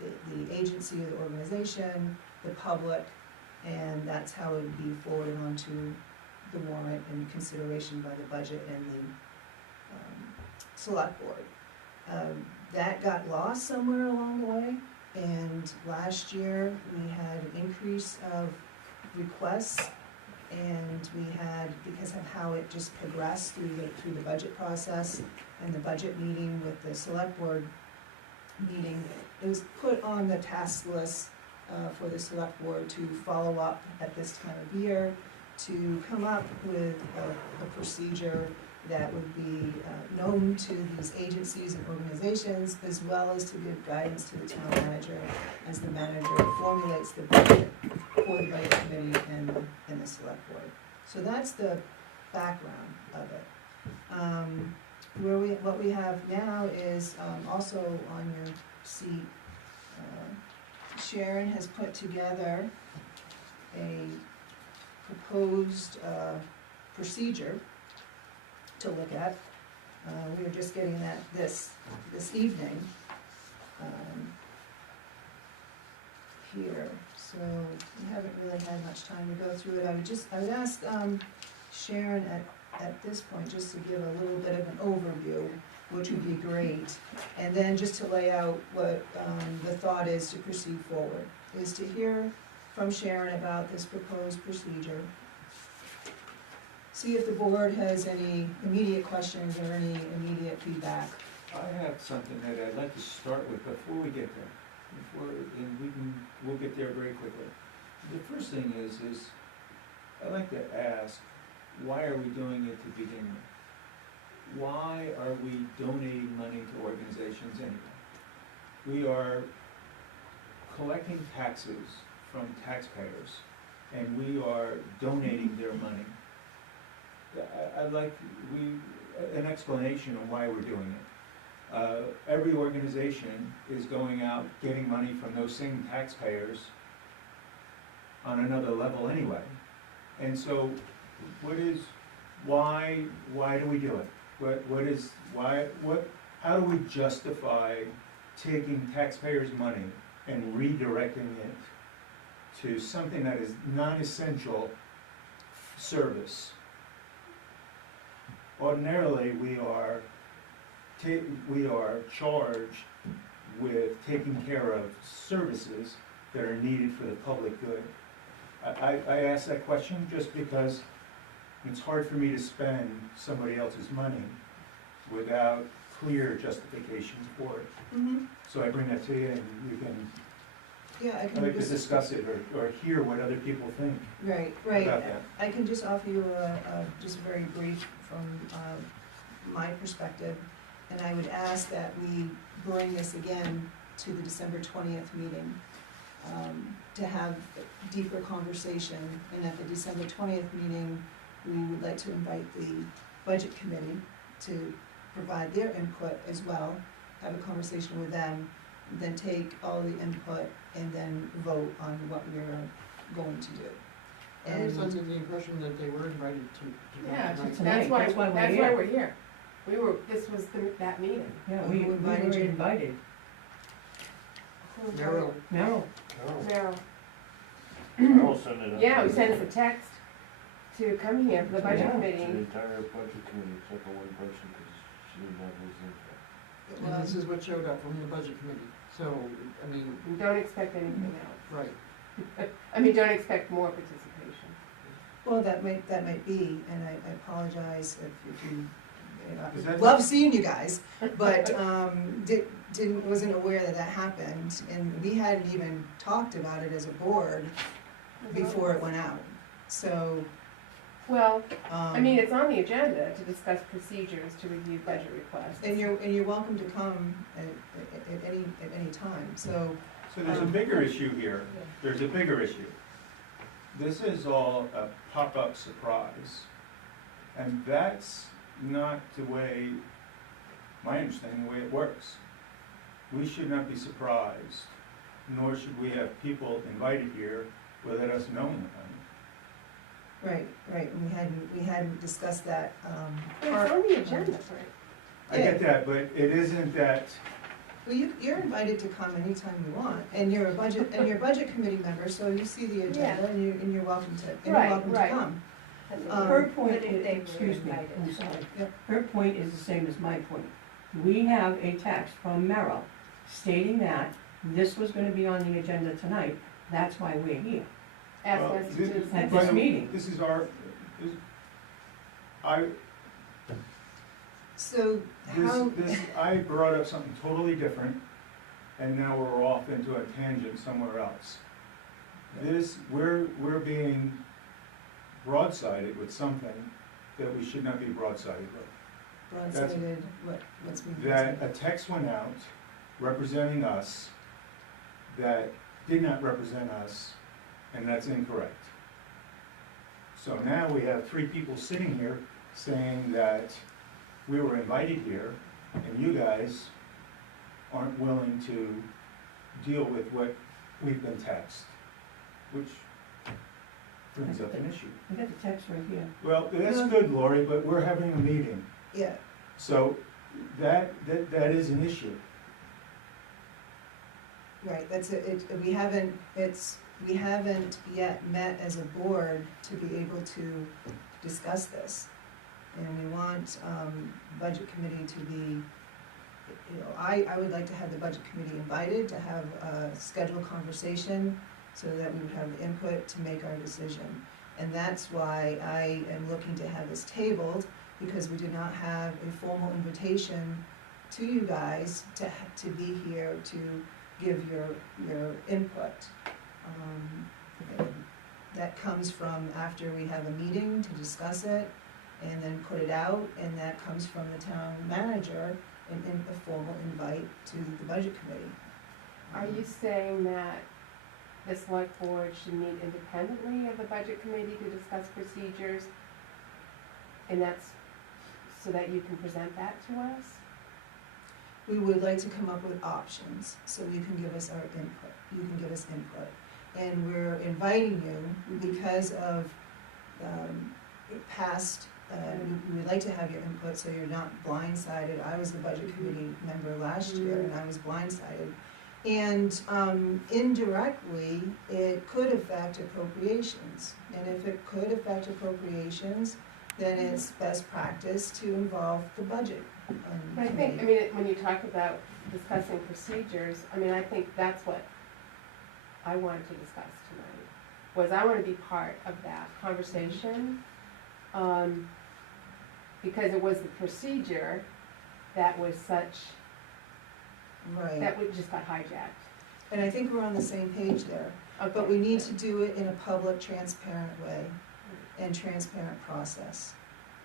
The agency, the organization, the public, and that's how it would be forwarded onto the warrant and consideration by the budget and the select board. That got lost somewhere along the way, and last year we had an increase of requests And we had, because of how it just progressed through the budget process and the budget meeting with the select board meeting, it was put on the task list for the select board to follow up at this time of year, to come up with a procedure that would be known to these agencies and organizations, as well as to give guidance to the town manager as the manager formulates the budget for the budget committee and the select board. So that's the background of it. What we have now is also on your seat, Sharon has put together a proposed procedure to look at. We are just getting that this evening here, so we haven't really had much time to go through it. I would ask Sharon at this point just to give a little bit of an overview, which would be great, and then just to lay out what the thought is to proceed forward, is to hear from Sharon about this proposed procedure. See if the board has any immediate questions or any immediate feedback. I have something that I'd like to start with before we get there. We'll get there very quickly. The first thing is I'd like to ask, why are we doing it to begin with? Why are we donating money to organizations anyway? We are collecting taxes from taxpayers, and we are donating their money. I'd like an explanation on why we're doing it. Every organization is going out getting money from those same taxpayers on another level anyway. And so why do we do it? How do we justify taking taxpayers' money and redirecting it to something that is non-essential service? Ordinarily, we are charged with taking care of services that are needed for the public good. I ask that question just because it's hard for me to spend somebody else's money without clear justification for it. Mm-hmm. So I bring that to you, and you can, Yeah, I I'd can like to just, discuss it or hear what other people think right. about that. I can just offer you just very brief from my perspective, and I would ask that we bring this again to the December 20th meeting to have a deeper conversation, and at the December 20th meeting, we would like to invite the budget committee to provide their input as well, have a conversation with them, then take all the input and then vote on what we're going to do. I was And under the impression that they were invited to Yeah, that tonight. that's why That's why we're here. we're here. This was that meeting. Yeah, Who we invited were you? invited. Meryl, No, Meryl. I'll send it out. Yeah, we sent us a text to come here for the budget Yeah. To the committee. entire budget committee, except for one person, because she didn't have his info. and this is what showed up from the budget committee, so, I mean, Don't expect anything else. right. I mean, don't expect more participation. well, that might be, and I apologize if you Is I that- love seeing you guys, but wasn't aware that happened, and we hadn't even talked about it as a board before it went out. So, Well, I mean, um, it's on the agenda to discuss procedures to review budget requests. and you're welcome to come at any time. So So there's a bigger issue here. There's a bigger issue. This is all a pop-up surprise. And that's not the way, my understanding, the way it works. We should not be surprised, nor should we have people invited here without us knowing about it. right, and we hadn't discussed that. But it's on the agenda, right? I get that, but it isn't that, Well, you're invited to come anytime you want, and you're a budget committee member, so you see the agenda, and you're welcome to Right. come. her point But if they were is, excuse me, invited. I'm sorry. Yep. Her point is the same as my point. We have a text from Merrill stating that this was gonna be on the agenda tonight, that's why we're here. ask Well, us to. this- At by this the way, meeting. This is our, this, I, So how, I brought up something totally different, and now we're off into a tangent somewhere else. We're being broadsided with something that we should not be broadsided with. broadsided, what's being That broadsided? a text went out representing us that did not represent us, and that's incorrect. So now we have 3 people sitting here saying that we were invited here, and you guys aren't willing to deal with what we've been taxed, which brings up an issue. I got the text right here. Well, that's good, Lori, but we're having a meeting, Yeah, so that is an issue. right, we haven't yet met as a board to be able to discuss this. And we want, budget committee to be, you know, I would like to have the budget committee invited to have a scheduled conversation so that we would have input to make our decision. And that's why I am looking to have this tabled, because we did not have a formal invitation to you guys to be here to give your input. And that comes from after we have a meeting to discuss it and then put it out, and that comes from the town manager in a formal invite to the budget committee. Are you saying that the select board should meet independently of the budget committee to discuss procedures? And that's so that you can present that to us? We would like to come up with options, so you can give us our input, you can give us input. And we're inviting you because of, past, we would like to have your input, so you're not blindsided. I was the budget committee member last year, and I was blindsided. And, indirectly, it could affect appropriations. And if it could affect appropriations, then it's best practice to involve the budget But I think, committee. when you talk about discussing procedures, I think that's what I wanted to discuss tonight, was I want to be part of that conversation. Because it was the procedure that was such, Right, that we just got hijacked. and I think we're on the same page there. But Okay. we need to do it in a public, transparent way and transparent process.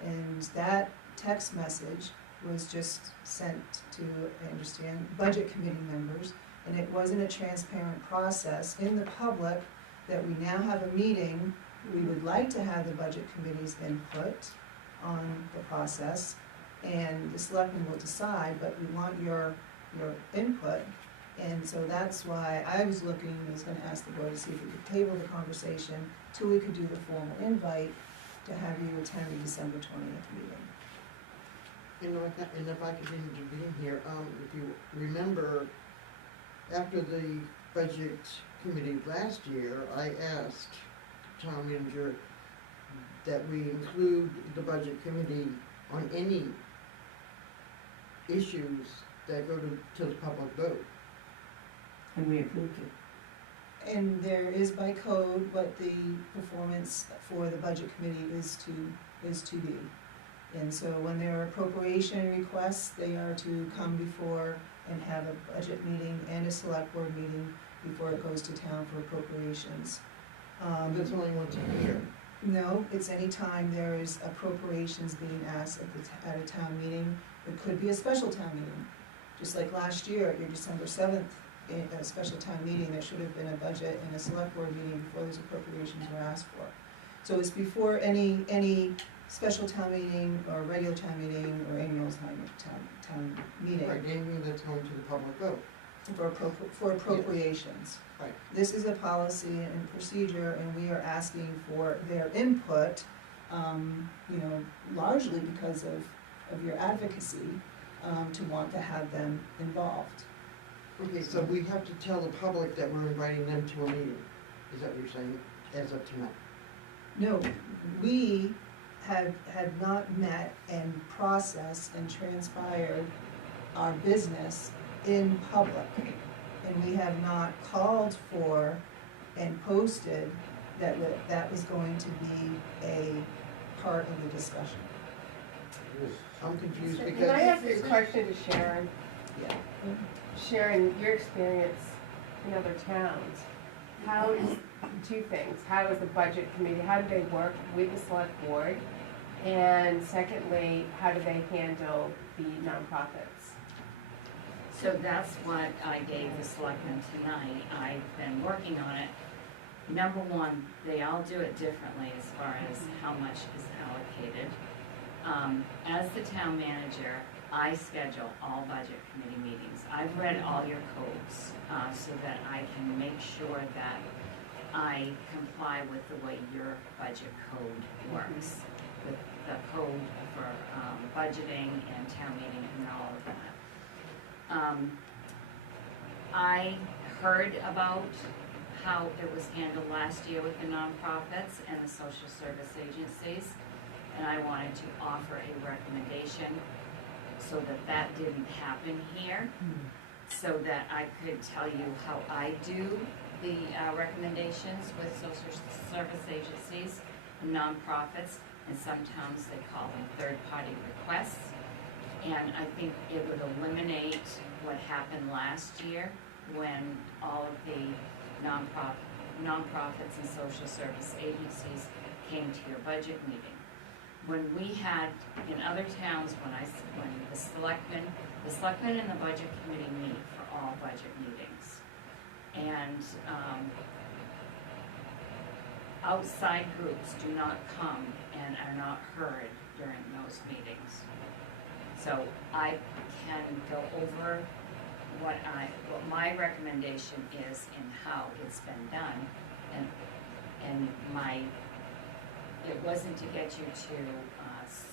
And that text message was just sent to, I understand, budget committee members, and it wasn't a transparent process in the public that we now have a meeting. We would like to have the budget committee's input on the process, and the selectmen will decide, but we want your input. And so that's why I was gonna ask the board to see if we could table the conversation till we could do the formal invite to have you attend the December 20th meeting. You know, and if I could intervene here, if you remember, after the budget committee last year, I asked town manager that we include the budget committee on any issues that go to the public vote. And we approved it. And there is by code what the performance for the budget committee is to be. And so when there are appropriation requests, they are to come before and have a budget meeting and a select board meeting before it goes to town for appropriations. That's only once a year. No, it's any time there is appropriations being asked at a town meeting. It could be a special town meeting. Just like last year, at your December 7th, a special town meeting, there should have been a budget and a select board meeting before those appropriations were asked for. So it's before any special town meeting or regular town meeting or annual town meeting Right, anything that's going to the public vote. for appropriations. Right. This is a policy and procedure, and we are asking for their input, largely because of your advocacy, to want to have them involved. Okay, so we have to tell the public that we're inviting them to a meeting, is that what you're saying, as of tonight? No, we had not met and processed and transpired our business in public. And we have not called for and posted that was going to be a part of the discussion. I'm confused Can I because, ask a question to Sharon? Yeah. Sharon, your experience in other towns, how is, two things, how is the budget committee, how do they work with the select board? And secondly, how do they handle the nonprofits? So that's what I gave the selectmen tonight. I've been working on it. Number one, they all do it differently as far as how much is allocated. As the town manager, I schedule all budget committee meetings. I've read all your codes, so that I can make sure that I comply with the way your budget code works, with the code for budgeting and town meeting and all of that. I heard about how it was handled last year with the nonprofits and the social service agencies, and I wanted to offer a recommendation so that that didn't happen here, so that I could tell you how I do the recommendations with social service agencies and nonprofits, and sometimes they call them third-party requests. And I think it would eliminate what happened last year when all of the nonprofits and social service agencies came to your budget meeting. When we had, in other towns, when the selectmen and the budget committee meet for all budget meetings. And outside groups do not come and are not heard during those meetings. So I can go over what my recommendation is and how it's been done, and it wasn't to get you to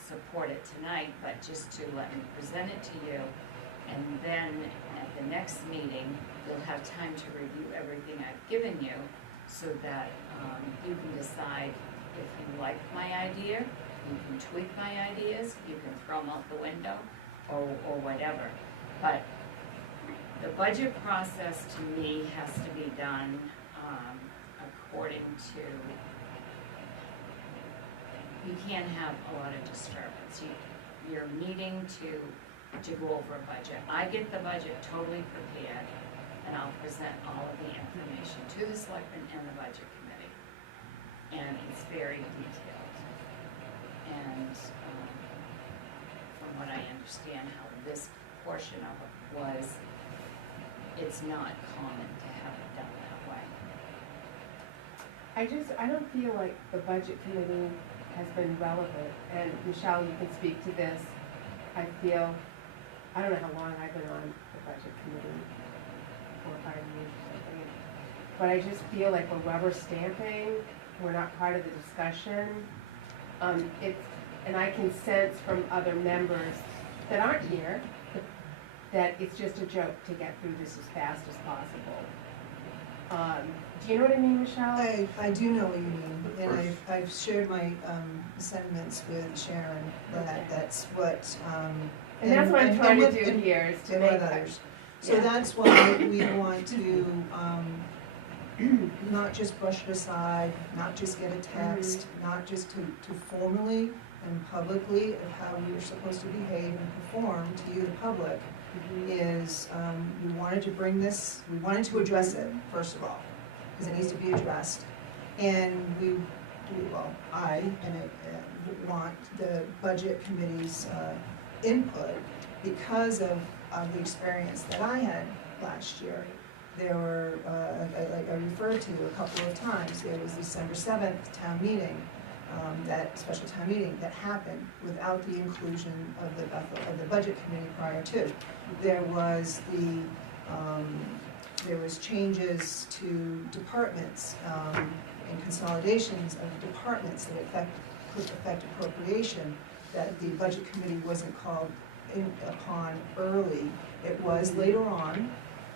support it tonight, but just to let me present it to you, and then at the next meeting, you'll have time to review everything I've given you, so that you can decide if you like my idea, you can tweak my ideas, you can throw them out the window, or whatever. But the budget process, to me, has to be done according to, you can't have a lot of disturbance. You're needing to go over a budget. I get the budget totally prepared, and I'll present all of the information to the selectmen and the budget committee. And it's very detailed. And from what I understand how this portion of it was, it's not common to have it done that way. I don't feel like the budget committee has been relevant, and Michelle, you can speak to this. I feel, I don't know how long I've been on the budget committee, 4 or 5 years or something, but I just feel like we're rubber stamping, we're not part of the discussion. And I can sense from other members that aren't here that it's just a joke to get through this as fast as possible. Do you know what I mean, Michelle? I do know what you mean, and I've shared my sentiments with Sharon, that's what. And that's what I'm trying to do here, is to and make with others. So yeah. that's why we want to, not just brush it aside, not just get a text, not just to formally and publicly of how we are supposed to behave and perform to you, the public, is we wanted to bring this, we wanted to address it, first of all, because it needs to be addressed. And I want the budget committee's input because of the experience that I had last year. There were, like I referred to a couple of times, there was December 7th town meeting, that special town meeting that happened without the inclusion of the Bethel, of the budget committee prior to. There was there was changes to departments, and consolidations of departments that could affect appropriation, that the budget committee wasn't called upon early. It was later on,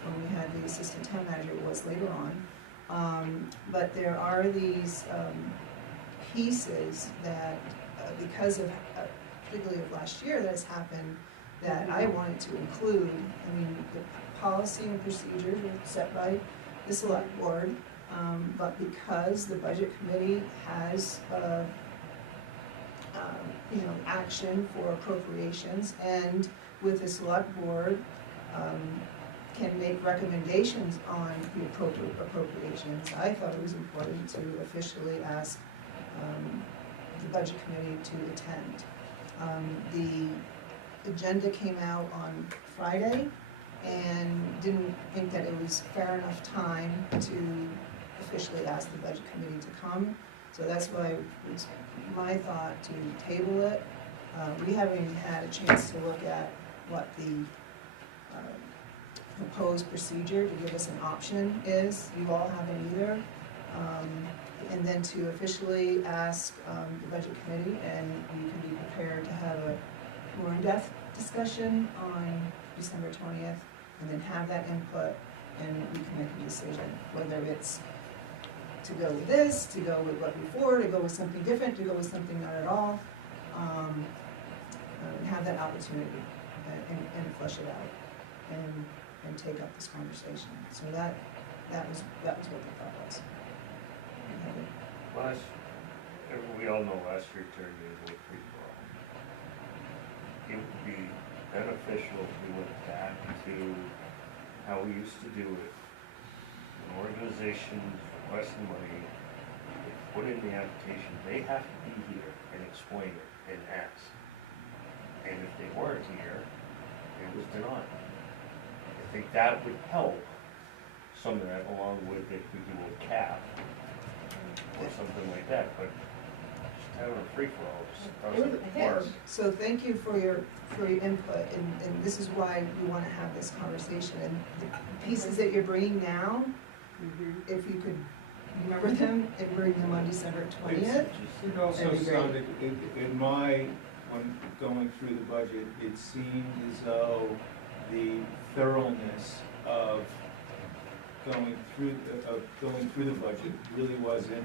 when we had the assistant town manager, it was later on. But there are these pieces that, because of, particularly of last year, that has happened, that I wanted to include. I mean, the policy and procedures were set by the select board. But because the budget committee has, action for appropriations, and with the select board, can make recommendations on the appropriations, I thought it was important to officially ask, the budget committee to attend. The agenda came out on Friday, and didn't think that it was fair enough time to officially ask the budget committee to come. So that's why it was my thought to table it. We haven't even had a chance to look at what the proposed procedure to give us an option is. You all haven't either. And then to officially ask the budget committee, and we can be prepared to have a more in-depth discussion on December 20th, and then have that input, and we can make a decision, whether it's to go with this, to go with what before, to go with something different, to go with something not at all. Have that opportunity and flesh it out and take up this conversation. So that was what the thought was. We all know last year turned into a free-for-all. It would be beneficial if we went back to how we used to do it. An organization requesting money, they put in the application, they have to be here and explain it and ask. And if they weren't here, it was denied. I think that would help some of that, along with if we do a cap or something like that, but just having a free-for-all just doesn't work. So thank you for your input, and this is why we want to have this conversation. And the pieces that you're bringing now, if you could remember them and bring them on December 20th. It also sounded, when going through the budget, it seemed as though the thoroughness of going through the budget really wasn't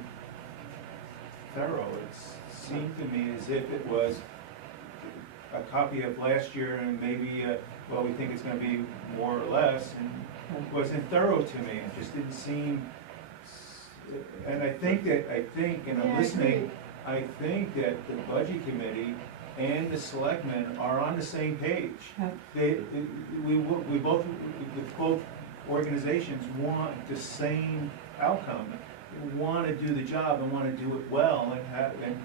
thorough. It seemed to me as if it was a copy of last year, and maybe, we think it's gonna be more or less, and it wasn't thorough to me. It just didn't seem, and I think, and I'm listening, I think that the budget committee and the selectmen are on the same page. Both organizations want the same outcome, want to do the job and want to do it well and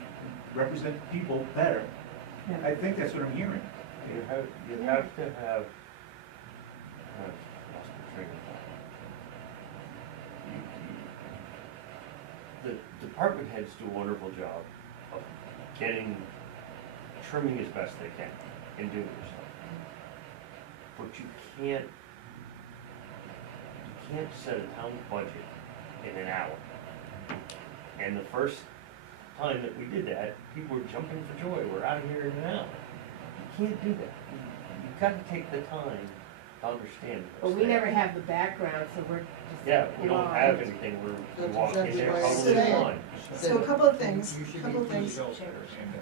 represent people better. Yeah. I think that's what I'm hearing. You have to have, lost my train of thought. The department heads do a wonderful job of trimming as best they can and doing their stuff. But you can't set a town budget in an hour. And the first time that we did that, people were jumping for joy. We're out of here in an hour. You can't do that. You've got to take the time to understand But those we things. never have the background, so we're just. Yeah, we don't have blind. anything. We That's walk in exactly there right. totally So- blind. So a couple of things, You should couple of be things. yourself, Sure. Amanda.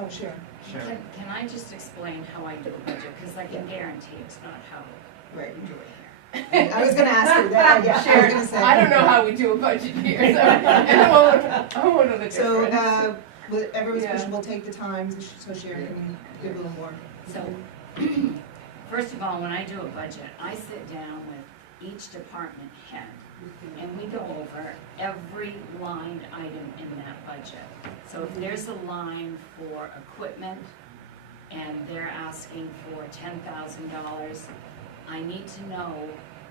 Oh, sure. Sharon. Can I just explain how I do a budget, because I can guarantee it's not how Right. we do it here. I was gonna ask you that, yeah, I was Sharon, gonna say. I don't know how we do a budget here, so I won't know the So, difference. with everyone's Yeah. permission, we'll take the time, so Sharon can give a little more. So, first of all, when I do a budget, I sit down with each department head, and we go over every line item in that budget. So if there's a line for equipment, and they're asking for $10,000, I need to know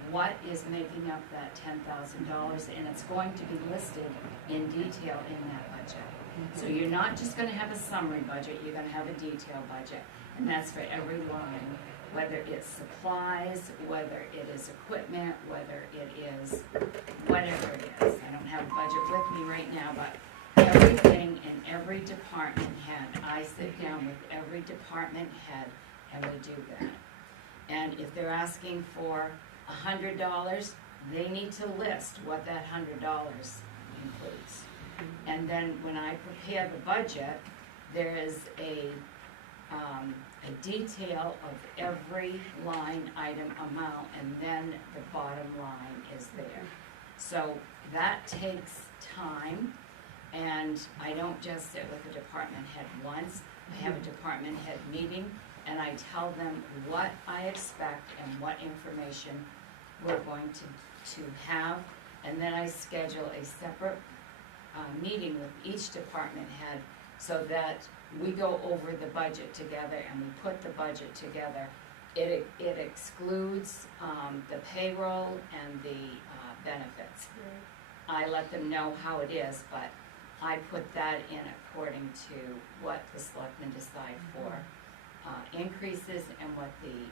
what is making up that $10,000, and it's going to be listed in detail in that budget. So you're not just gonna have a summary budget, you're gonna have a detailed budget, and that's for every line, whether it's supplies, whether it is equipment, whether it is whatever it is. I don't have a budget with me right now, but everything in every department head, I sit down with every department head and we do that. And if they're asking for $100, they need to list what that $100 includes. And then when I prepare the budget, there is a detail of every line item amount, and then the bottom line is there. So that takes time, and I don't just sit with the department head once. I have a department head meeting, and I tell them what I expect and what information we're going to have. And then I schedule a separate meeting with each department head so that we go over the budget together and we put the budget together. It excludes the payroll and the benefits. I let them know how it is, but I put that in according to what the selectmen decide for increases and what the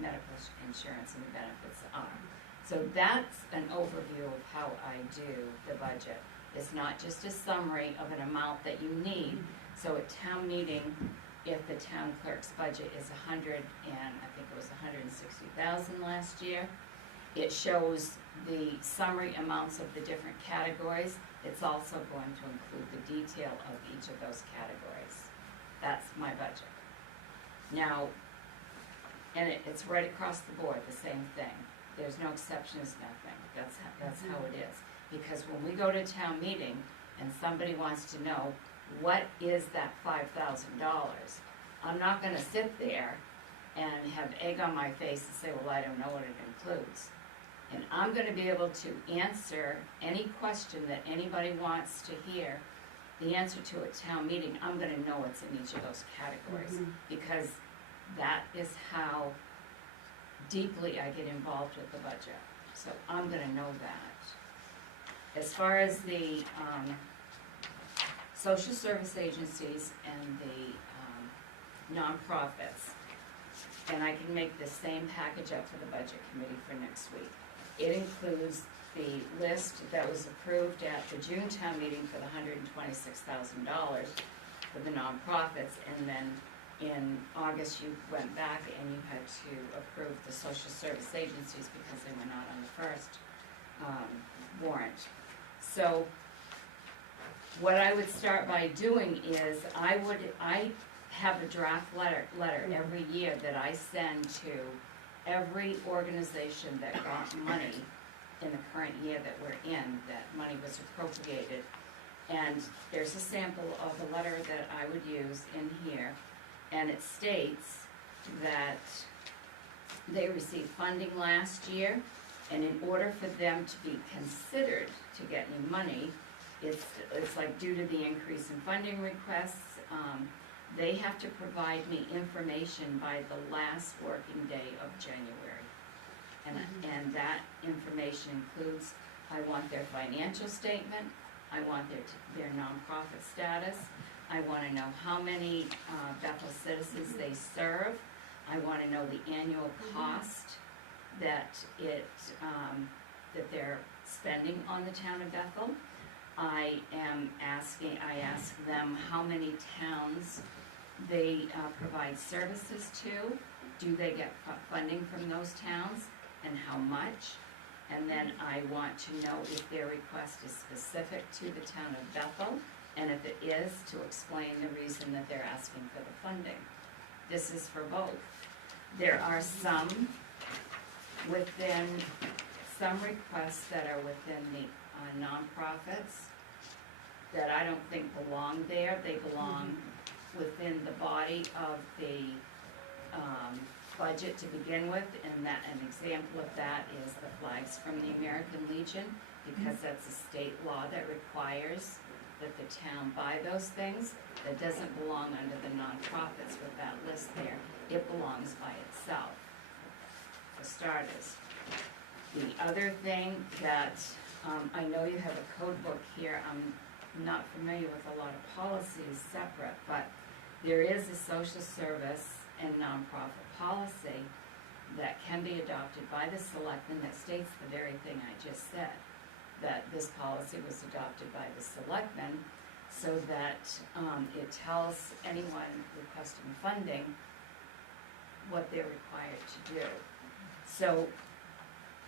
medical insurance and the benefits are. So that's an overview of how I do the budget. It's not just a summary of an amount that you need. So at town meeting, if the town clerk's budget is I think it was 160,000 last year, it shows the summary amounts of the different categories. It's also going to include the detail of each of those categories. That's my budget. Now, and it's right across the board, the same thing. There's no exceptions, nothing. That's how it is. Because when we go to town meeting and somebody wants to know what is that $5,000, I'm not gonna sit there and have egg on my face and say, well, I don't know what it includes. And I'm gonna be able to answer any question that anybody wants to hear. The answer to a town meeting, I'm gonna know what's in each of those categories, because that is how deeply I get involved with the budget. So I'm gonna know that. As far as the social service agencies and the nonprofits, and I can make the same package up for the budget committee for next week. It includes the list that was approved at the June town meeting for the $126,000 for the nonprofits, and then in August you went back and you had to approve the social service agencies because they were not on the first warrant. So what I would start by doing is I have a draft letter every year that I send to every organization that got money in the current year that we're in, that money was appropriated. And there's a sample of the letter that I would use in here, and it states that they received funding last year, and in order for them to be considered to get any money, it's like due to the increase in funding requests, they have to provide me information by the last working day of January. And that information includes, I want their financial statement, I want their nonprofit status, I wanna know how many Bethel citizens they serve, I wanna know the annual cost that they're spending on the town of Bethel. I ask them how many towns they provide services to. Do they get funding from those towns, and how much? And then I want to know if their request is specific to the town of Bethel, and if it is, to explain the reason that they're asking for the funding. This is for both. There are some requests that are within the nonprofits that I don't think belong there. They belong within the body of the budget to begin with, and an example of that is the flags from the American Legion, because that's a state law that requires that the town buy those things. That doesn't belong under the nonprofits with that list there. It belongs by itself, for starters. The other thing that, I know you have a code book here, I'm not familiar with a lot of policies separate, but there is a social service and nonprofit policy that can be adopted by the selectmen that states the very thing I just said, that this policy was adopted by the selectmen so that it tells anyone requesting funding what they're required to do. So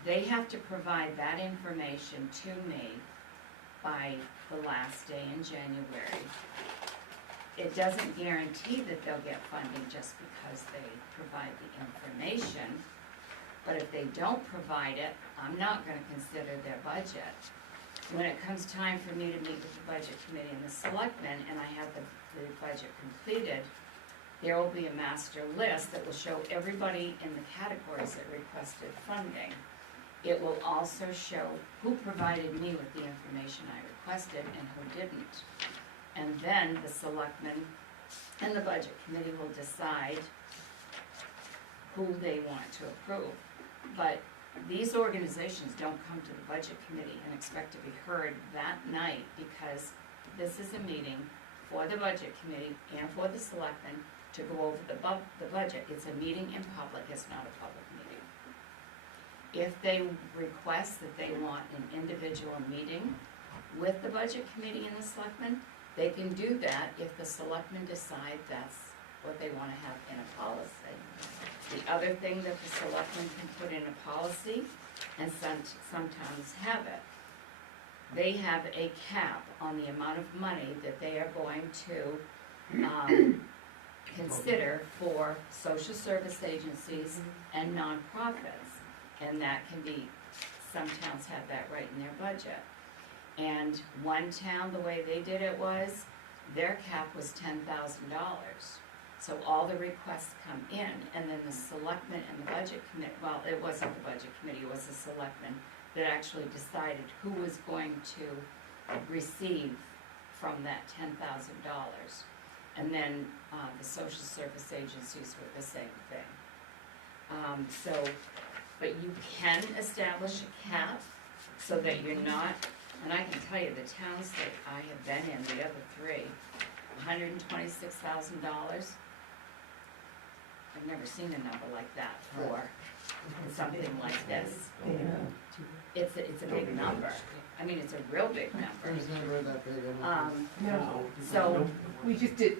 they have to provide that information to me by the last day in January. It doesn't guarantee that they'll get funding just because they provide the information, But if they don't provide it, I'm not gonna consider their budget. When it comes time for me to meet with the budget committee and the selectmen, and I have the budget completed, there will be a master list that will show everybody in the categories that requested funding. It will also show who provided me with the information I requested and who didn't. And then the selectmen and the budget committee will decide who they want to approve. But these organizations don't come to the budget committee and expect to be heard that night, because this is a meeting for the budget committee and for the selectmen to go over the budget. It's a meeting in public, it's not a public meeting. If they request that they want an individual meeting with the budget committee and the selectmen, they can do that if the selectmen decide that's what they wanna have in a policy. The other thing that the selectmen can put in a policy, and sometimes have it, they have a cap on the amount of money that they are going to consider for social service agencies and nonprofits. And that can be, some towns have that right in their budget. And one town, the way they did it was, their cap was $10,000. So all the requests come in, and then the selectmen and the budget committee, well, it wasn't the budget committee, it was the selectmen that actually decided who was going to receive from that $10,000. And then the social service agencies were the same thing. But you can establish a cap so that you're not, and I can tell you the towns that I have been in, the other three, $126,000. I've never seen a number like that for something like this. It's a big number. I mean, it's a real big number. It's never that big, I don't think. No, So we just did,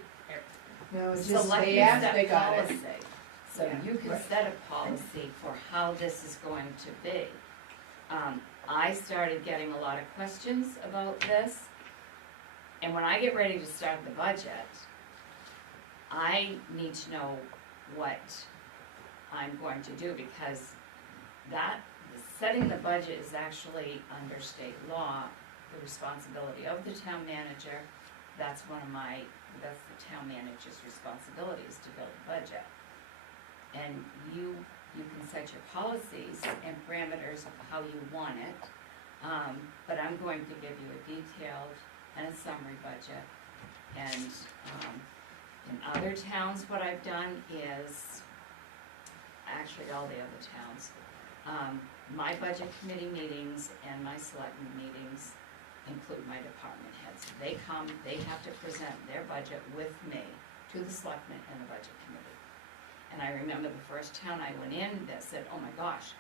No, it's just, select they asked, they set got it. policy. So Yeah. you can set a policy for how this is going to be. I started getting a lot of questions about this, and when I get ready to start the budget, I need to know what I'm going to do, because setting the budget is actually under state law, the responsibility of the town manager. That's the town manager's responsibility, is to build a budget. And you can set your policies and parameters of how you want it, but I'm going to give you a detailed and a summary budget. And in other towns, what I've done is, actually all the other towns, my budget committee meetings and my selectmen meetings include my department heads. They come, they have to present their budget with me to the selectmen and the budget committee. And I remember the first town I went in that said, oh my gosh,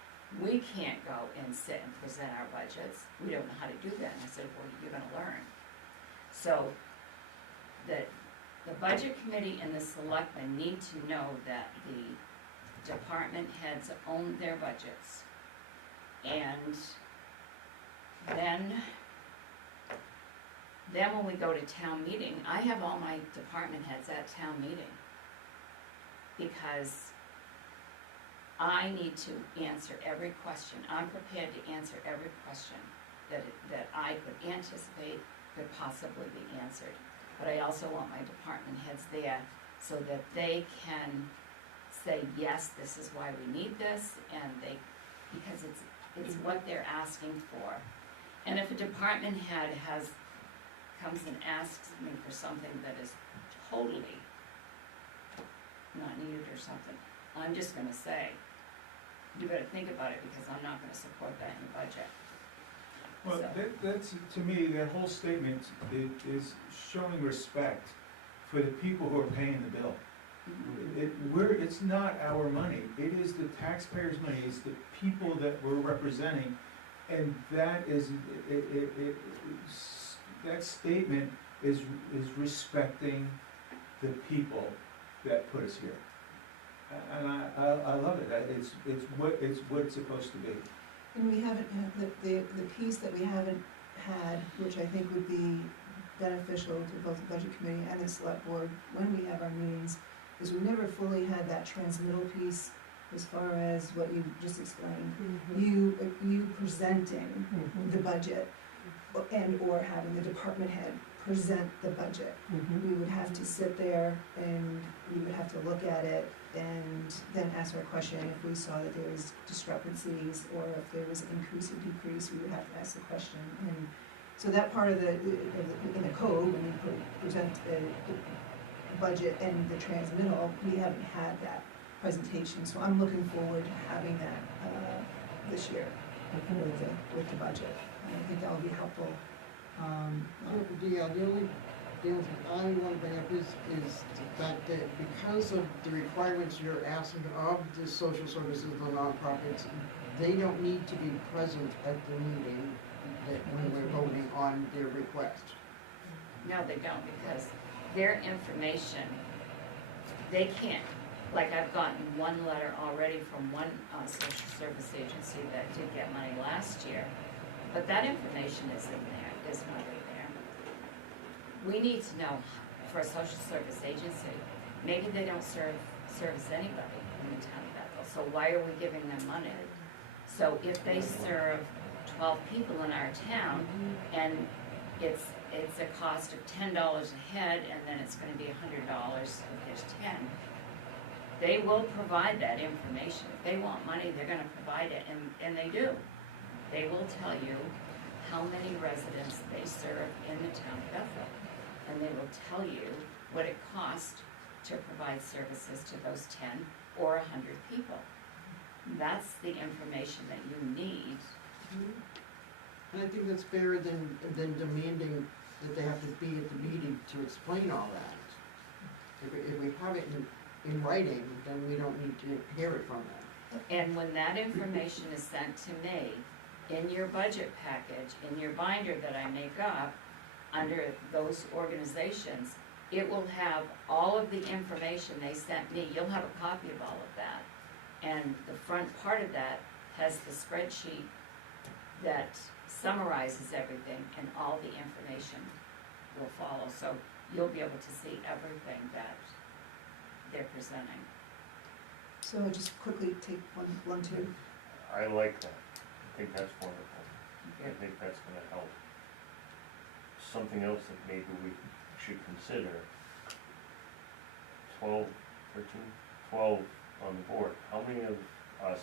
we can't go and sit and present our budgets. We don't know how to do that. And I said, well, you're gonna learn. So the budget committee and the selectmen need to know that the department heads own their budgets. And then when we go to town meeting, I have all my department heads at town meeting, because I need to answer every question. I'm prepared to answer every question that I could anticipate could possibly be answered. But I also want my department heads there so that they can say, yes, this is why we need this, and because it's what they're asking for. And if a department head comes and asks me for something that is totally not needed or something, I'm just gonna say, you better think about it, because I'm not gonna support that in the budget. Well, So- that's, to me, that whole statement is showing respect for the people who are paying the bill. It's not our money, it is the taxpayers' money, it's the people that we're representing, and that is, that statement is respecting the people that put us here. And I love it, it's what it's supposed to be. And we haven't had, the piece that we haven't had, which I think would be beneficial to both the budget committee and the select board when we have our meetings, is we never fully had that transmittal piece as far as what you just explained. Mm-hmm. You presenting the budget and or having the department head present the budget. Mhm. We would have to sit there and we would have to look at it and then ask our question if we saw that there was discrepancies or if there was increase or decrease, we would have to ask the question. And so that part of in the code, when we present the budget and the transmittal, we haven't had that presentation. So I'm looking forward to having that this year with the budget. And I think that will be helpful. The only thing I want to bring up is the fact that because of the requirements you're asking of the social services, the nonprofits, they don't need to be present at the meeting that when we're voting on their request. No, they don't, because their information, they can't. Like, I've gotten one letter already from one social service agency that did get money last year, but that information is in there, is not in there. We need to know, for a social service agency, maybe they don't service anybody in the town of Bethel, so why are we giving them money? So if they serve 12 people in our town, and it's a cost of $10 a head, and then it's gonna be $100 if there's 10, they will provide that information. If they want money, they're gonna provide it, and they do. They will tell you how many residents they serve in the town of Bethel, and they will tell you what it costs to provide services to those 10 or 100 people. That's the information that you need. And I think that's fairer than demanding that they have to be at the meeting to explain all that. If we have it in writing, then we don't need to hear it from them. And when that information is sent to me, in your budget package, in your binder that I make up, under those organizations, it will have all of the information they sent me. You'll have a copy of all of that. And the front part of that has the spreadsheet that summarizes everything, and all the information will follow. So you'll be able to see everything that they're presenting. So I'll just quickly take one, two. I like that. I think that's wonderful. I think that's gonna help. Something else that maybe we should consider, 12 on the board. How many of us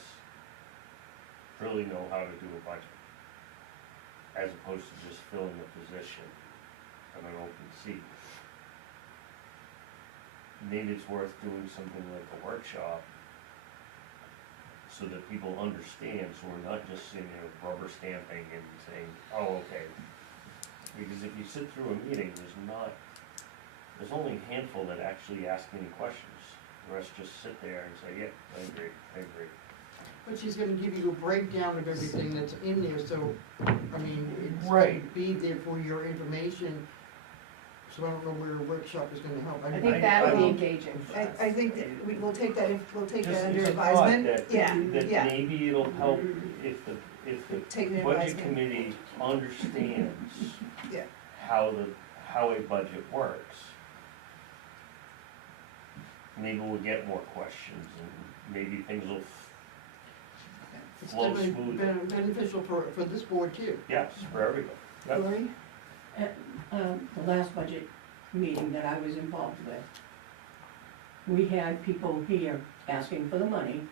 really know how to do a budget? As opposed to just filling a position of an open seat. Maybe it's worth doing something like a workshop so that people understand, so we're not just sitting there rubber stamping and saying, oh, okay. Because if you sit through a meeting, there's only a handful that actually ask any questions. The rest just sit there and say, yeah, I agree. But she's gonna give you a breakdown of everything that's in there, so, I mean, it's gonna Right. be there for your information. So I don't know where a workshop is gonna help. I think that would be engaging. I think that we'll take that Just under it's a thought advisement. that, Yeah, that yeah. maybe it'll help if the Take the budget advisement. committee understands Yeah. how a budget works. Maybe we'll get more questions and maybe things will It's flow definitely smoother. beneficial for this board too. Yes, for everybody. Yep. Lori? At the last budget meeting that I was involved with, we had people here asking for the money.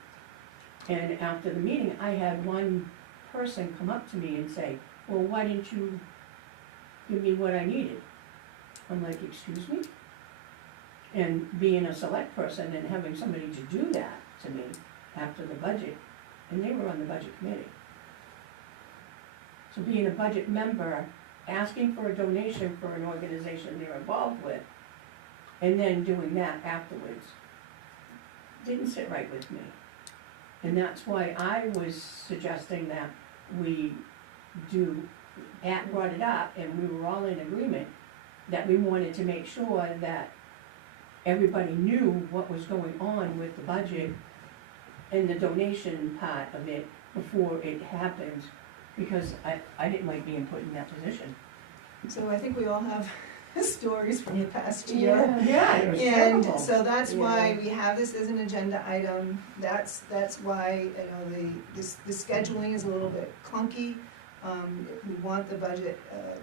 And after the meeting, I had one person come up to me and say, well, why didn't you give me what I needed? I'm like, excuse me? And being a select person and having somebody to do that to me after the budget, and they were on the budget committee. So being a budget member, asking for a donation for an organization they're involved with, and then doing that afterwards, didn't sit right with me. And that's why I was suggesting that we Pat brought it up, and we were all in agreement that we wanted to make sure that everybody knew what was going on with the budget and the donation part of it before it happened, because I didn't like being put in that position. So I think we all have stories from the past year. Yeah. It was And terrible. so that's why Yeah. we have this as an agenda item, that's why, the scheduling is a little bit clunky. We want the budget,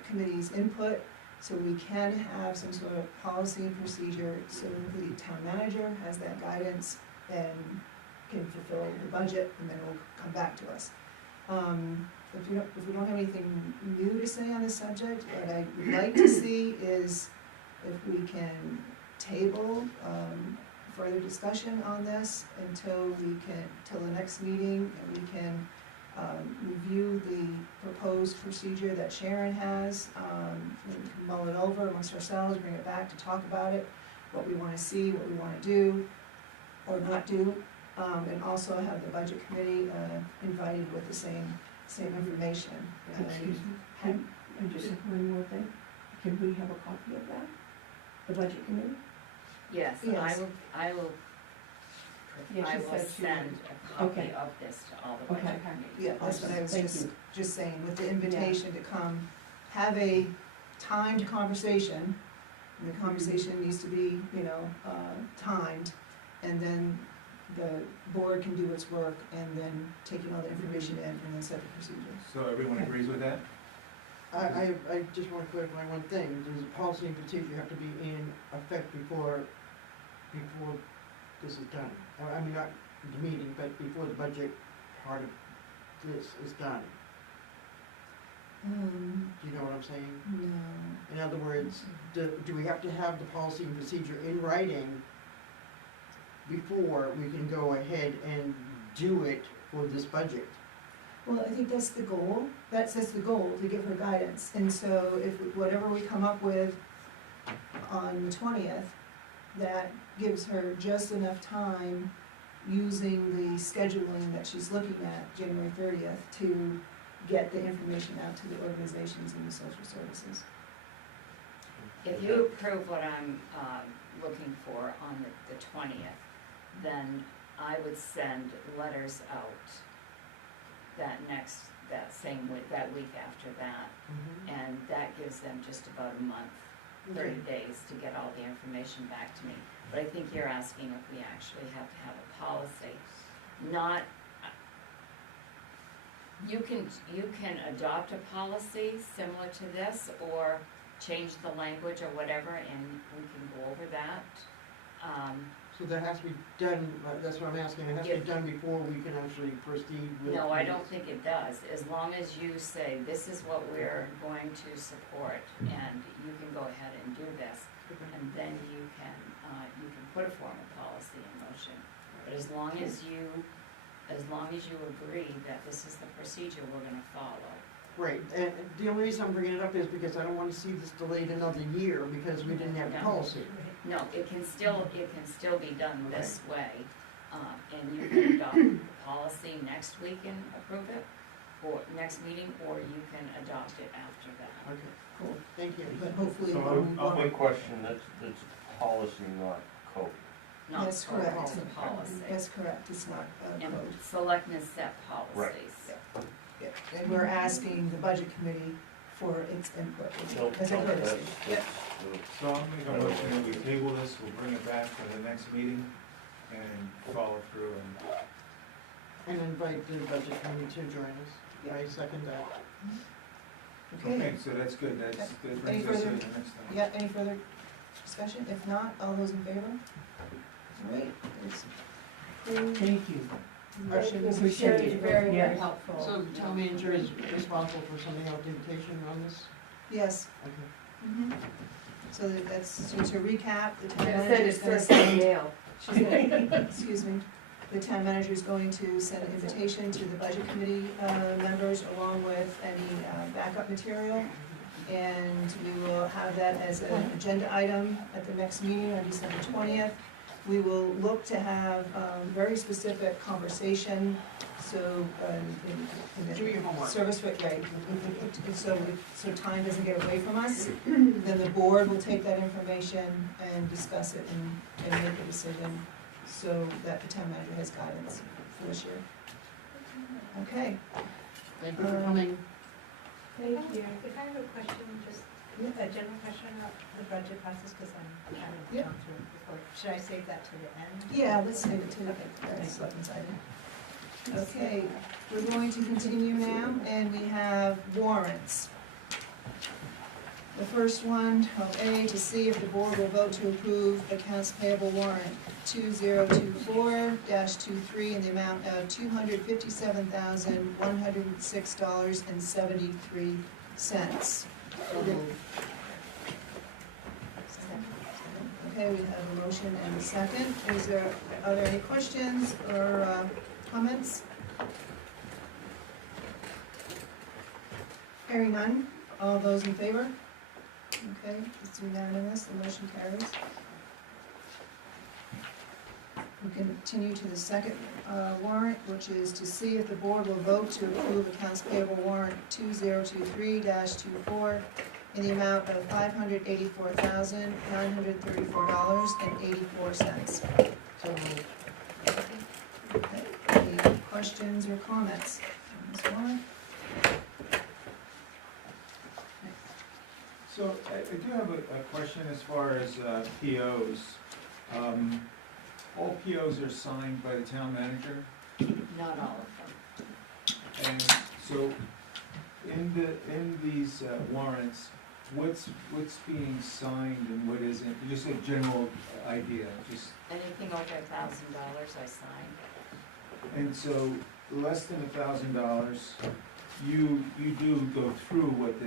committee's input, so we can have some sort of policy and procedure, so the town manager has that guidance and can fulfill the budget, and then it will come back to us. If we don't have anything new to say on this subject, what I would like to see is if we can table, further discussion on this till the next meeting, and we can, review the proposed procedure that Sharon has, we can mull it over amongst ourselves, bring it back to talk about it, what we wanna see, what we wanna do, or not do, and also have the budget committee, invited with the same information. Excuse me, and just one more thing, can we have a copy of that? The budget committee? Yes, Yes. I will Yeah, I she will said she send a copy Okay. of this to all the budget Okay. committees. Yeah, that's what I was Thank just, you. just saying, with the invitation to come, have a timed conversation. And the conversation needs to be, timed, and then the board can do its work, and then taking all the information in, and then set the procedure. So everyone agrees with that? I just wanna clarify one thing, does policy and procedure have to be in effect before this is done? I mean, not the meeting, but before the budget part of this is done, do you know what I'm saying? No. In other words, do we have to have the policy and procedure in writing before we can go ahead and do it for this budget? Well, I think that's the goal, that's the goal, to give her guidance, and so if, whatever we come up with on the 20th, that gives her just enough time, using the scheduling that she's looking at, January 30th, to get the information out to the organizations and the social services. If you approve what I'm looking for on the 20th, then I would send letters out that same week, that week after that, and that gives them just about a month, 30 days to get all the information back to me. But I think you're asking if we actually have to have a policy. Not, you can adopt a policy similar to this, or change the language or whatever, and we can go over that. So that has to be done, that's what I'm asking, it has to be done before we can actually proceed with. No, I don't think it does, as long as you say, this is what we're going to support, and you can go ahead and do this, and then you can put a formal policy in motion. But as long as you agree that this is the procedure we're gonna follow. Right, and the only reason I'm bringing it up is because I don't wanna see this delayed another year because we didn't have a policy. No, it can still be done this way, and you can adopt the policy next week and approve it, or next meeting, or you can adopt it after that. Okay, cool, thank you. But hopefully, So, a quick question, that's policy, not code. Not That's code, correct. it's a policy. that's correct, it's not And code. selectmen set policies. Yeah. And we're asking the budget committee for its input, So, as a courtesy. that's- So I'll make a motion that we table this, we'll bring it back for the next meeting and follow through and. And invite the budget committee to join us. I second that. Okay, so that's good, that Any brings us to further- the next time. Yeah, any further discussion? If not, all those in favor? All right, it's approved. Thank you. Motion is Appreciate carried. it. Very, very Yes. helpful. So the town manager is responsible for sending out the invitation on this? Yes. Okay. Mhm. So to recap, the town Send manager it is gonna first send, mail. she's gonna, excuse me, the town manager is going to send an invitation to the budget committee members along with any backup material. And we will have that as an agenda item at the next meeting on December 20th. We will look to have very specific conversation, so, in the Do your homework. service, right, so time doesn't get away from us. Then the board will take that information and discuss it and make a decision, so that the town manager has guidance for this year. Okay, Thank you for coming. Thank you. If I have a question, just A general question about the budget process, because I haven't Yeah. gone through it before. Should I save that to the end? Yeah, let's save it to the, selectmen's item. Okay, we're going to continue now, and we have warrants. The first one, 12A, to see if the board will vote to approve accounts payable warrant 2024-23 in the amount of $257,106.73. Okay, we have a motion and a second. Are there any questions or comments? Hearing none, all those in favor? Okay, it's unanimous, the motion carries. We continue to the second warrant, which is to see if the board will vote to approve accounts payable warrant 2023-24 in the amount of $584,934.84. So moved. Okay, any questions or comments on this warrant? So I do have a question as far as POs. All POs are signed by the town manager, Not all of them. and so in these warrants, what's being signed and what isn't? Just a general idea, just, Anything over $1,000 I sign. and so less than $1,000, you do go through what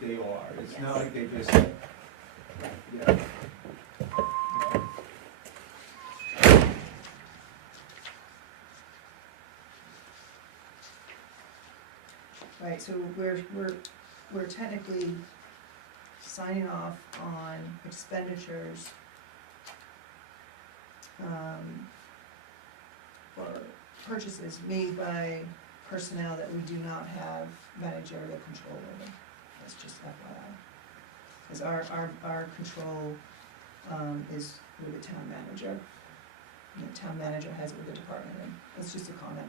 they are. It's not Yes. like they just, yeah. Right, so we're technically signing off on expenditures for purchases made by personnel that we do not have managerial control over. That's just FYI. Because our control is with the town manager. And the town manager has it with the department, and that's just a comment.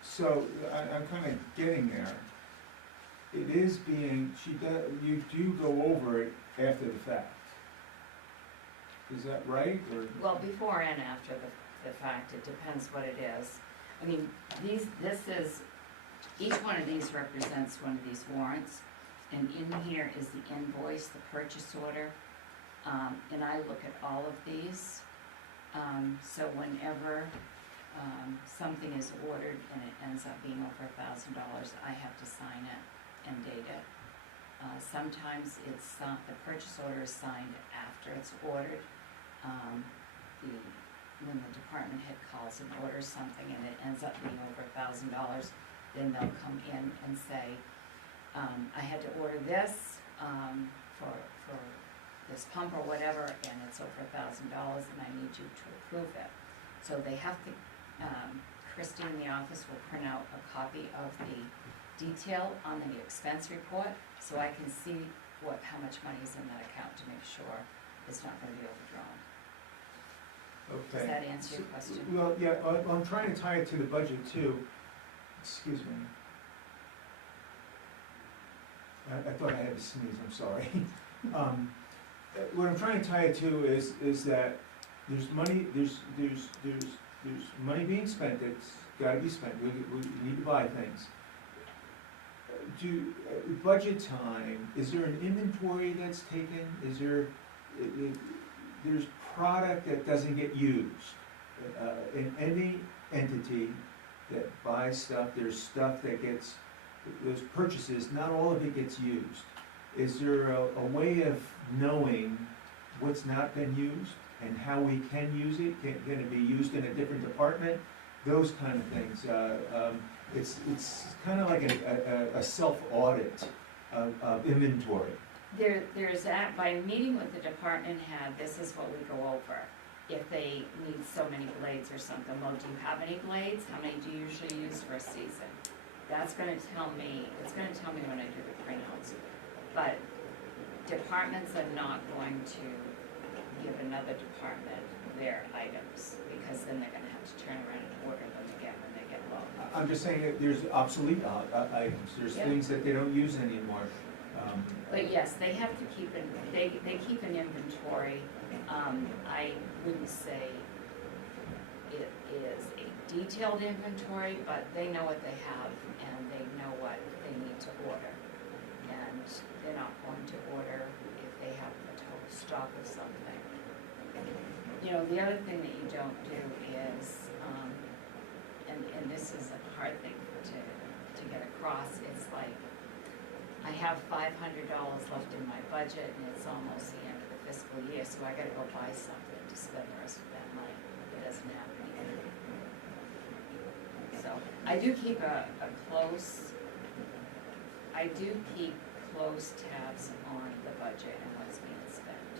So I'm kind of getting there. It is being, you do go over it after the fact. Is that right, or? Well, before and after the fact, it depends what it is. I mean, each one of these represents one of these warrants, and in here is the invoice, the purchase order, and I look at all of these. So whenever something is ordered and it ends up being over $1,000, I have to sign it and date it. Sometimes the purchase order is signed after it's ordered. When the department head calls and orders something and it ends up being over $1,000, then they'll come in and say, I had to order this for this pump or whatever, and it's over $1,000, and I need you to approve it. So they have to, Christie in the office will print out a copy of the detail on the expense report, so I can see how much money is in that account to make sure it's not gonna be overdrawn. Okay. Does that answer your question? Well, yeah, I'm trying to tie it to the budget too. Excuse me. I thought I had to sneeze, I'm sorry. What I'm trying to tie it to is that there's money being spent that's gotta be spent. We need to buy things. Budget time, is there an inventory that's taken? Is there, there's product that doesn't get used. In any entity that buys stuff, there's stuff that gets, those purchases, not all of it gets used. Is there a way of knowing what's not been used and how we can use it? Can it be used in a different department? Those kind of things. It's kind of like a self-audit of inventory. There's that, by meeting with the department head, this is what we go over. If they need so many blades or something, well, do you have any blades? How many do you usually use for a season? That's gonna tell me, it's gonna tell me when I do the printouts. But departments are not going to give another department their items, because then they're gonna have to turn around and order them again when they get low. I'm just saying that there's obsolete items. There's Yeah. things that they don't use anymore. But yes, they have to keep they keep an inventory. I wouldn't say it is a detailed inventory, but they know what they have and they know what they need to order. And they're not going to order if they have a total stock of something. You know, the other thing that you don't do is, and this is a hard thing to get across, it's like, I have $500 left in my budget and it's almost the end of the fiscal year, so I gotta go buy something to spend the rest of that money. It doesn't happen either. So, I do keep close tabs on the budget and what's being spent.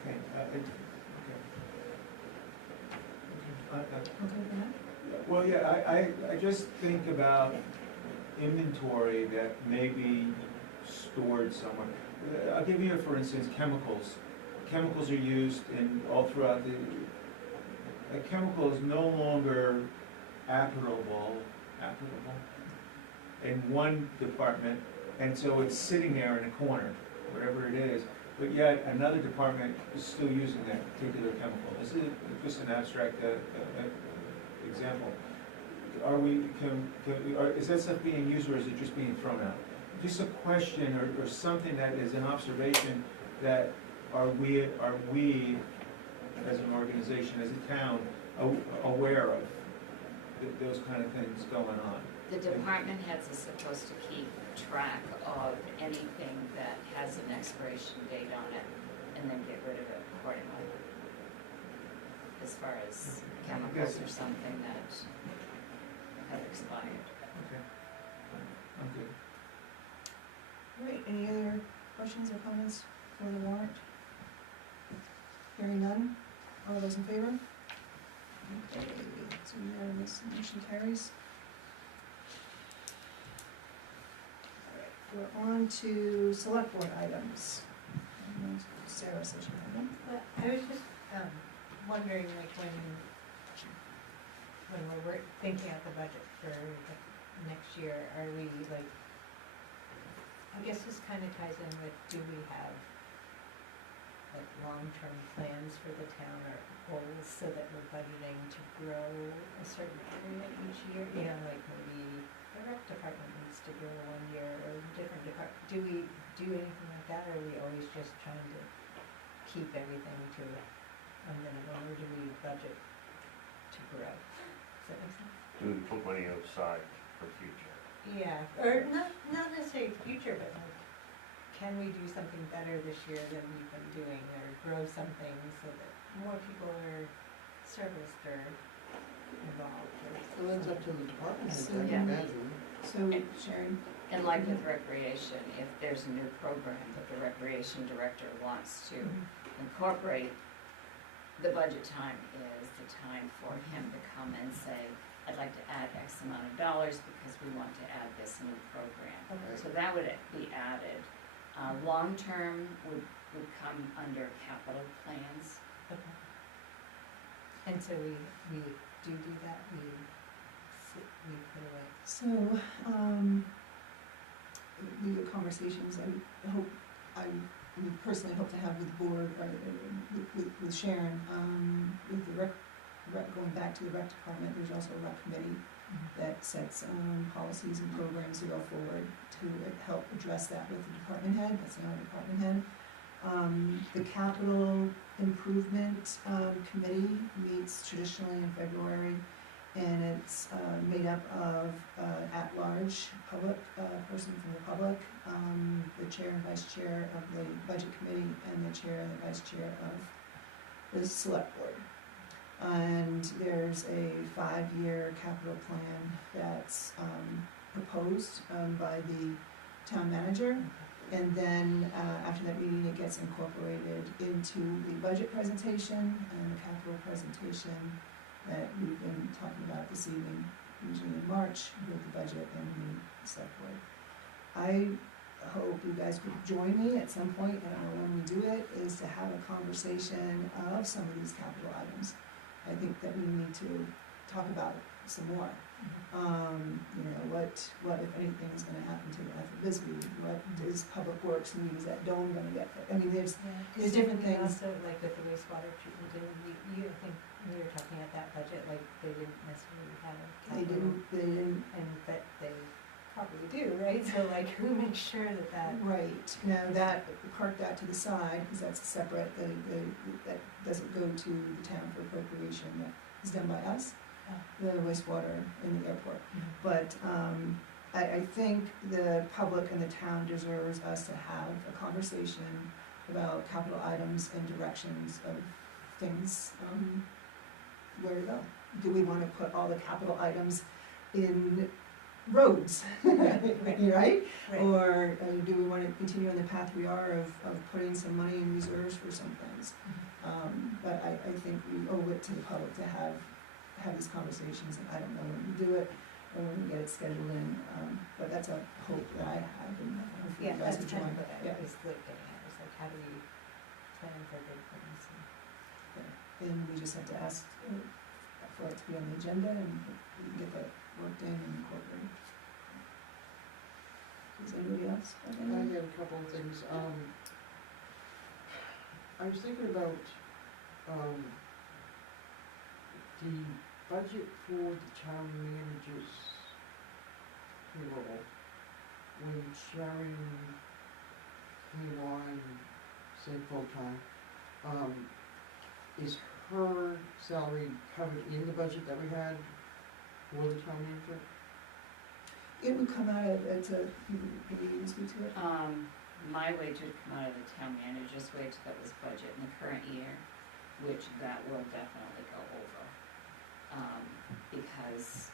Okay, Okay with that? well, yeah, I just think about inventory that may be stored somewhere. I'll give you, for instance, chemicals. Chemicals are used in, all throughout a chemical is no longer applicable in one department, and so it's sitting there in a corner, whatever it is, but yet another department is still using that particular chemical. This is just an abstract example. Is that stuff being used, or is it just being thrown out? Just a question or something that is an observation that are we as an organization, as a town, aware of those kind of things going on? The department heads are supposed to keep track of anything that has an expiration date on it and then get rid of it accordingly. As far as chemicals or something that have expired. Okay. I'm good. Great, any other questions or comments for the warrant? Hearing none, all those in favor? Okay, so unanimous, motion carries. All right, we're on to select board items. Sarah says she had them. But I was just, wondering, like, when we're thinking out the budget for the next year, are we like, I guess this kind of ties in with, do we have like long-term plans for the town or goals so that we're budgeting to grow a certain area each year? You know, like maybe the rec department needs to grow one year or a different department. Do we do anything like that, or are we always just trying to keep everything to a minimum, or do we budget to grow? Does that make sense? Do we put money aside for future? Yeah, or not necessarily future, but like, can we do something better this year than we've been doing, or grow something so that more people are serviced or involved? So that's up to the department heads, So, I yeah. can imagine. So, Sharon? And like with recreation, if there's a new program that the recreation director wants to incorporate, the budget time is the time for him to come and say, I'd like to add X amount of dollars because we want to add this new program. Okay. So that would be added. Long-term would come under capital plans. Okay. And so we do that, we put away. So, the conversations I personally hope to have with the board, or with Sharon, with the rec, going back to the rec department, there's also a rec committee that sets, policies and programs to go forward to help address that with the department head, that's now a department head. The capital improvement, committee meets traditionally in February, and it's made up of at-large public, person from the public, the chair and vice chair of the budget committee, and the chair and the vice chair of the select board. And there's a 5-year capital plan that's proposed by the town manager. And then after that meeting, it gets incorporated into the budget presentation and the capital presentation that we've been talking about this evening, usually in March with the budget and the select board. I hope you guys could join me at some point, I don't know when we do it, is to have a conversation of some of these capital items. I think that we need to talk about it some more. You know, what if anything is gonna happen to the Bethel Bisbee, what is Public Works need, is that dome gonna get, I mean, there's different we things. also, like with the wastewater treatment, didn't you, I think, when you were talking at that budget, like, they didn't necessarily have a They capital. didn't, And, but they probably do, right? So like, who makes sure that that, right, now that, park that to the side, because that's separate, that doesn't go to the town for appropriation, that is done by us, the wastewater in the airport. But, I think the public and the town deserves us to have a conversation about capital items and directions of things, where to go. Do we wanna put all the capital items in roads, right? right, Or do we wanna continue on the path we are of putting some money in reserves for some things? But I think we owe it to the public to have these conversations, and I don't know when we do it, or when we get it scheduled in, but that's a hope that I have, and hopefully yeah, you guys that's will kind join. of what I Yeah. was like getting at, is like, how do we plan for big things? And we just have to ask for it to be on the agenda, and we can get that worked in and incorporated. Does anybody else have I any? have a couple of things, I was thinking about, the budget for the town manager's payroll. When Sharon came on, say full-time, is her salary covered in the budget that we had for the town manager? It would come out of, can you speak to it? My wage would come out of the town manager's wage that was budget in the current year, which that will definitely go over. Because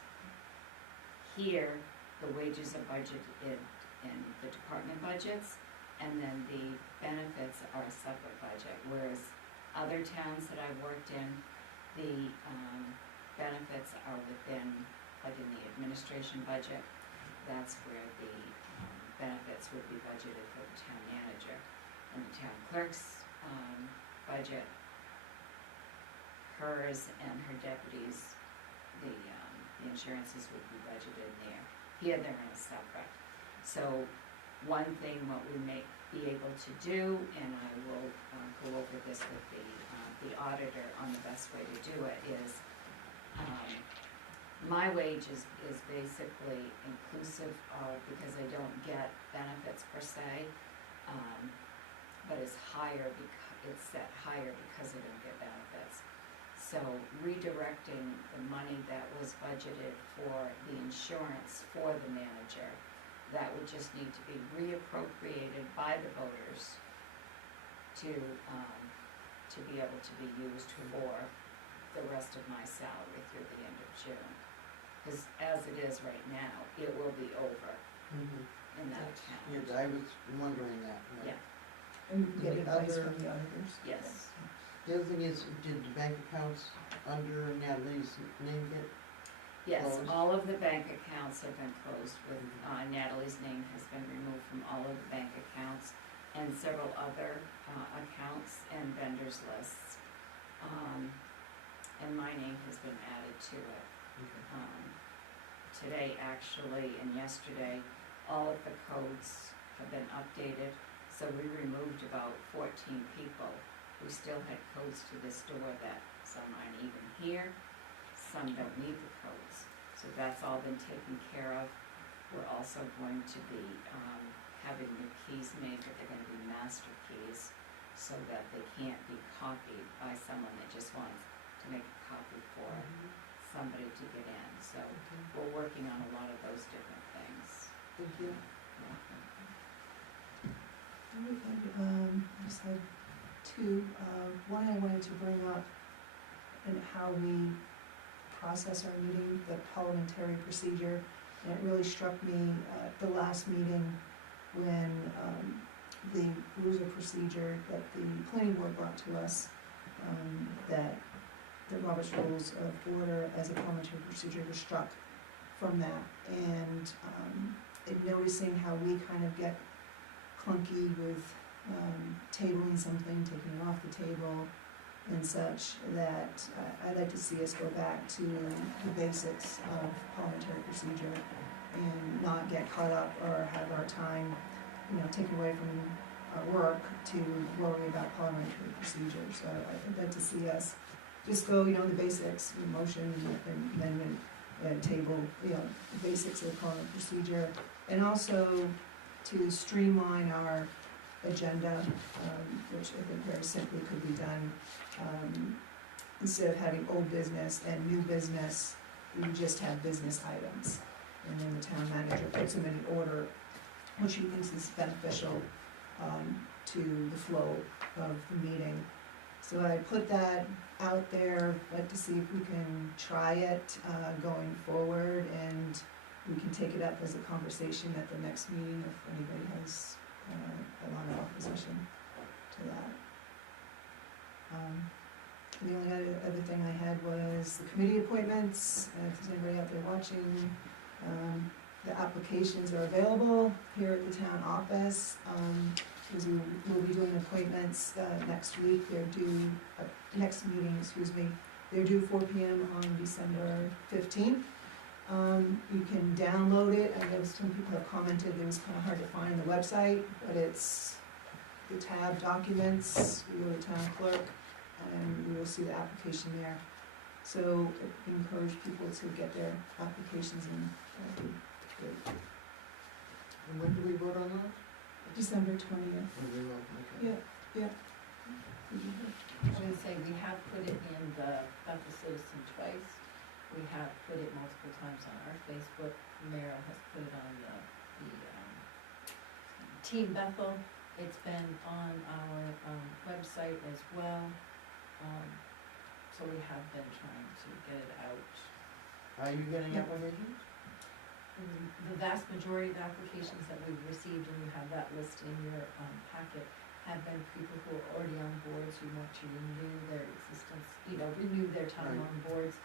here, the wages are budgeted in the department budgets, and then the benefits are a separate budget, whereas other towns that I've worked in, the benefits are within, like in the administration budget, that's where the benefits would be budgeted for the town manager. And the town clerk's budget, hers and her deputies, the insurances would be budgeted in there. Here, they're in a separate. So, one thing what we may be able to do, and I will go over this with the auditor on the best way to do it, is my wage is basically inclusive of, because I don't get benefits per se, but it's higher it's set higher because I don't get benefits. So redirecting the money that was budgeted for the insurance for the manager, that would just need to be reappropriated by the voters to be able to be used for the rest of my salary through the end of June. Because as it is right now, it will be over in that account. Yes, I was wondering that. Yeah. And get The advice other- from the auditors? Yes. The other thing is, did the bank accounts under Natalie's name get? Yes, Closed? all of the bank accounts have been closed with, Natalie's name has been removed from all of the bank accounts and several other, accounts and vendors lists. And my name has been added to it. Today, actually, and yesterday, all of the codes have been updated, so we removed about 14 people who still had codes to this door that some aren't even here, some don't need the codes. So that's all been taken care of. We're also going to be having the keys made, but they're gonna be master keys, so that they can't be copied by someone that just wants to make a copy for somebody to get in. So we're working on a lot of those different things. Thank you. I just had two. One I wanted to bring up, and how we process our meeting, the parliamentary procedure. And it really struck me at the last meeting when the rules of procedure that the planning board brought to us, that the Robert's Rules of Order as a parliamentary procedure was struck from that. And noticing how we kind of get clunky with tabling something, taking it off the table, and such, that I'd like to see us go back to the basics of parliamentary procedure and not get caught up or have our time, taken away from our work to worry about parliamentary procedure. So I'd like to see us just go, the basics, motion, amendment, table, the basics of parliamentary procedure, and also to streamline our agenda, which I think very simply could be done. Instead of having old business and new business, you just have business items. And then the town manager puts them in order, which he thinks is beneficial to the flow of the meeting. So I put that out there, like to see if we can try it going forward, and we can take it up as a conversation at the next meeting if anybody has a lot of opposition to that. The only other thing I had was the committee appointments. If there's anybody out there watching, the applications are available here at the town office. Because we will be doing appointments next week. They're due, next meeting, they're due 4 p.m. on December 15th. You can download it. I know some people have commented it was kind of hard to find on the website, but it's the tab documents, we go to town clerk, and we will see the application there. So I encourage people to get their applications in. And when do we vote on that? December 20th. Oh, we will, okay. Yeah. I was gonna say, we have put it in the Bethel Citizen twice. We have put it multiple times on our Facebook. Meryl has put it on the Team Bethel. It's been on our website as well. So we have been trying to get it out. Are you getting applications? The vast majority of the applications that we've received, and you have that list in your packet, have been people who are already on boards who want to renew their existence, renew their time Right. on boards.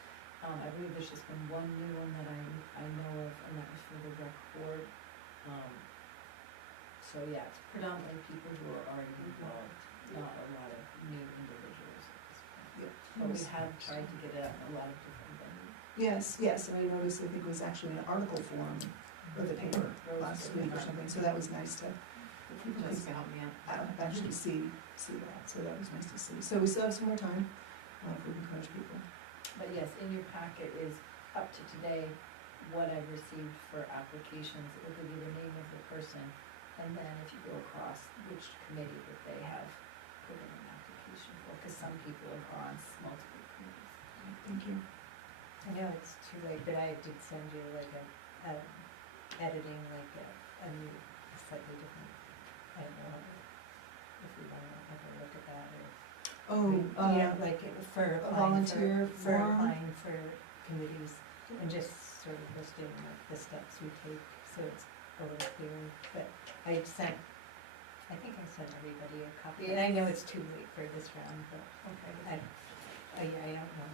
I believe there's just been one new one that I know of, and that was for the rec board. So yeah, it's predominantly people who are already involved, not a lot of new individuals at this point. But we have tried to get it out in a lot of different venues. Yes, and I noticed, I think it was actually an article form for the paper last week or something, so that was nice to, for people Just to to help me out. actually see that, so that was nice to see. So we still have some more time, if we encourage people. But yes, in your packet is up to today what I've received for applications. It will give you the name of the person, and then if you go across which committee that they have put in an application for, because some people are on multiple committees. Thank you. I know it's too late, but I did send you like a editing, like a new, slightly different, I don't know if we want to have a look at that or. Like for a applying volunteer for form? applying for committees and just sort of listing like the steps we take, so it's a little clearer. But I think I sent everybody a copy, and I know it's too late for this round, but I don't know.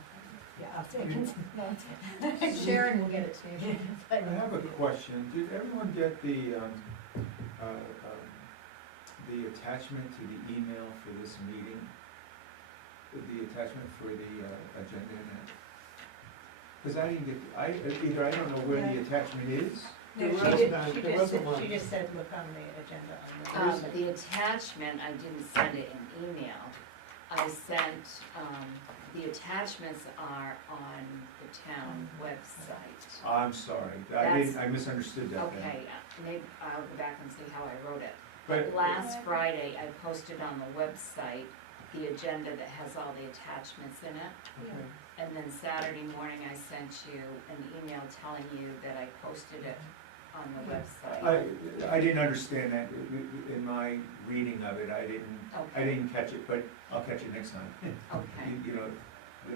Yeah, I'll take it. Sharon will get it to you. I have a question. Did everyone get the attachment to the email for this meeting? The attachment for the agenda in it? Because I didn't get, I don't know where the attachment is. No, she just said, look on the agenda on the. The attachment, I didn't send it in email. I sent, the attachments are on the town website. I'm sorry, I misunderstood that then. Okay, maybe I'll go back and see how I wrote it. But Last Friday, I posted on the website the agenda that has all the attachments in it. okay. And then Saturday morning, I sent you an email telling you that I posted it on the website. I didn't understand that in my reading of it, I Okay, didn't catch it, but I'll catch it next time. okay. You know,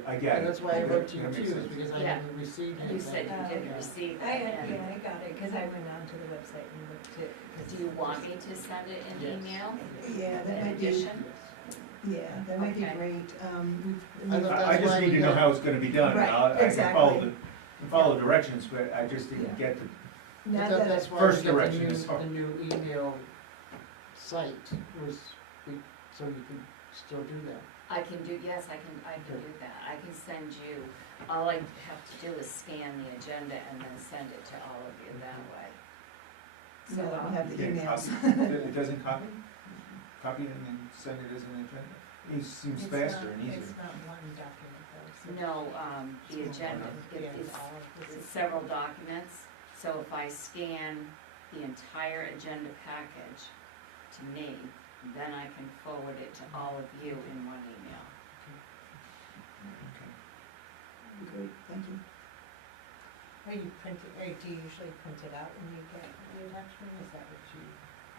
I get it. And that's why I wrote to you That makes too, sense. is because I Yeah. haven't received You anything. said you didn't receive it. I got it, because I went on to the website and looked at. Do you want me to send it in Yes. email? Yeah, that In might be, addition? that might be Okay. great. I thought I that's just why need we to know got- how it's gonna be done. Right, I can exactly. follow the directions, but I just didn't get the, I Now thought that, that's why First we got direction is the hard. new email site was, so you can still do that. I can do, yes, I can do that. I can send you, all I have to do is scan the agenda and then send it to all of you that way. So that we have the You can't emails. copy- It doesn't copy? Copy it and then send it as an agenda? It seems faster and easier. It's not one document though. so No, the agenda, it's all of this it's is- several documents, so if I scan the entire agenda package to me, then I can forward it to all of you in one email. Great, thank you. Or you print it, or do you usually print it out when you get the attachment, is that what you?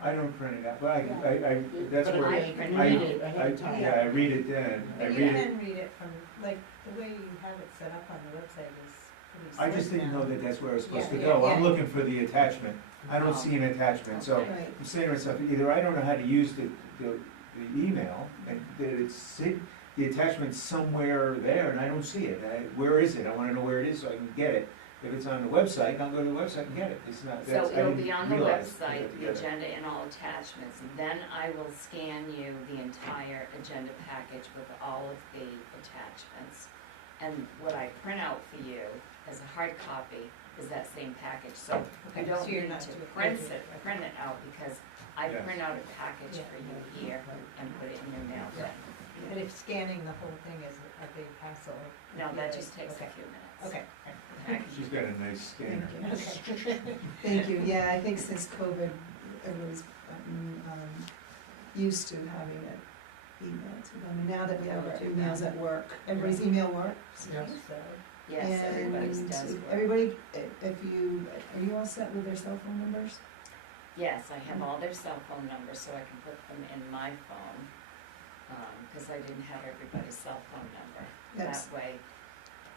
I don't print it out, but that's But where, I print I, it. yeah, I read it then, I But read you it. can read it from, like, the way you have it set up on the website is pretty I just slick didn't now. know that that's where I was supposed to Yeah, go. yeah, I'm yeah. looking for the attachment. I don't see an attachment, so Right, I'm saying to myself, either I don't know how to use the email, and that the attachment's somewhere there, and I don't see it. Where is it? I wanna know where it is so I can get it. If it's on the website, I'll go to the website and get it. It's not, So that's, I it'll be didn't on the realize. website, the Yeah. agenda and all attachments, and then I will scan you the entire agenda package with all of the attachments. And what I print out for you as a hard copy is that same package, so you Okay, don't so you're need not to doing- print okay, it, okay. print it out, because I Yes. print out a package Yeah. for you here and put it in your mail Yeah. then. But if scanning the whole thing is a big hassle. No, you that like- just takes a okay, few minutes. Okay. Okay. She's got a nice scanner. thank you. Thank you, yeah, I think since COVID, everyone's gotten, used to having it emailed to them, and now that we have our emails at work, everybody's email works. So, Yes, everybody's does work. Everybody, if you, are you all set with their cell phone numbers? Yes, I have all their cell phone numbers, so I can put them in my phone, because I didn't have everybody's cell phone number. Yes. That way,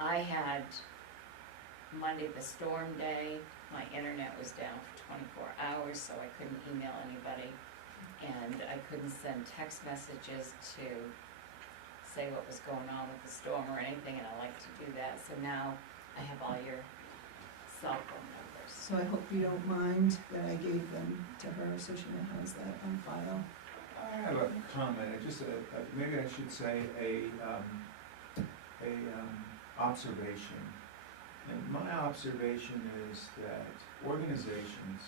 I had Monday, the storm day, my internet was down for 24 hours, so I couldn't email anybody. And I couldn't send text messages to say what was going on with the storm or anything, and I like to do that. So now I have all your cell phone numbers. So I hope you don't mind that I gave them to her, so she has that on file. I have a comment, maybe I should say observation. And my observation is that organizations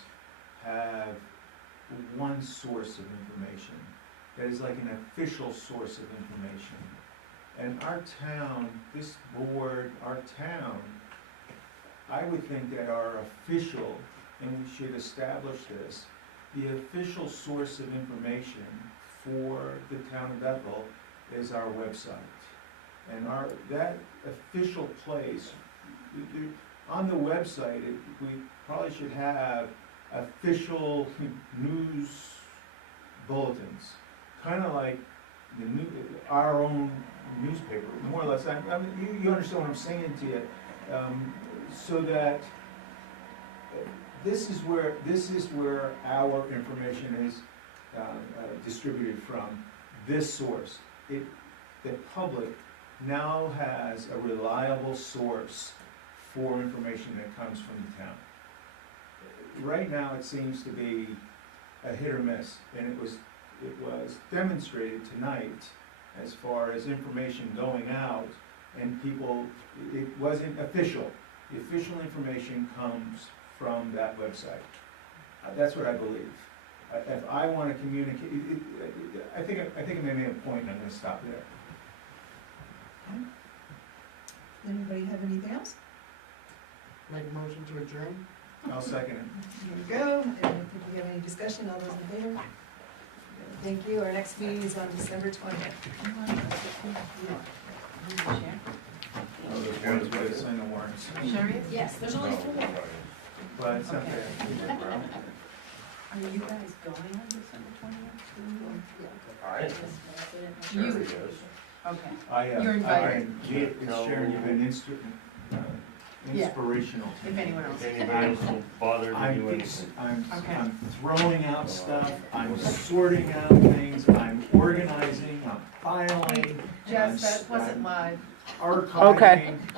have one source of information that is like an official source of information. And our town, this board, our town, I would think that our official, and we should establish this, the official source of information for the town of Bethel is our website. And that official place, on the website, we probably should have official news bulletins, kind of like our own newspaper, more or less. I mean, you understand what I'm saying to you, so that this is where our information is distributed from. This source, the public now has a reliable source for information that comes from the town. Right now, it seems to be a hit or miss, and it was demonstrated tonight as far as information going out, and people, it wasn't official. The official information comes from that website. That's what I believe. If I want to communicate, I think I may make a point, and I'm going to stop there. Anybody have anything else? Make a motion to adjourn? I'll second it. Here we go, and if we have any discussion, all those in favor? Thank you, our next meeting is on December 20th. Oh, the warrants, we gotta sign the warrants. Yes, there's only four. But it's not bad. Are you guys going on December 20th? Sure he is. Okay. You're invited. Sharon, you've been inspirational to me. If anyone else. Anybody else will bother to do anything. I'm throwing out stuff, I'm sorting out things, I'm organizing, I'm filing. Jess, that wasn't live. Archiving.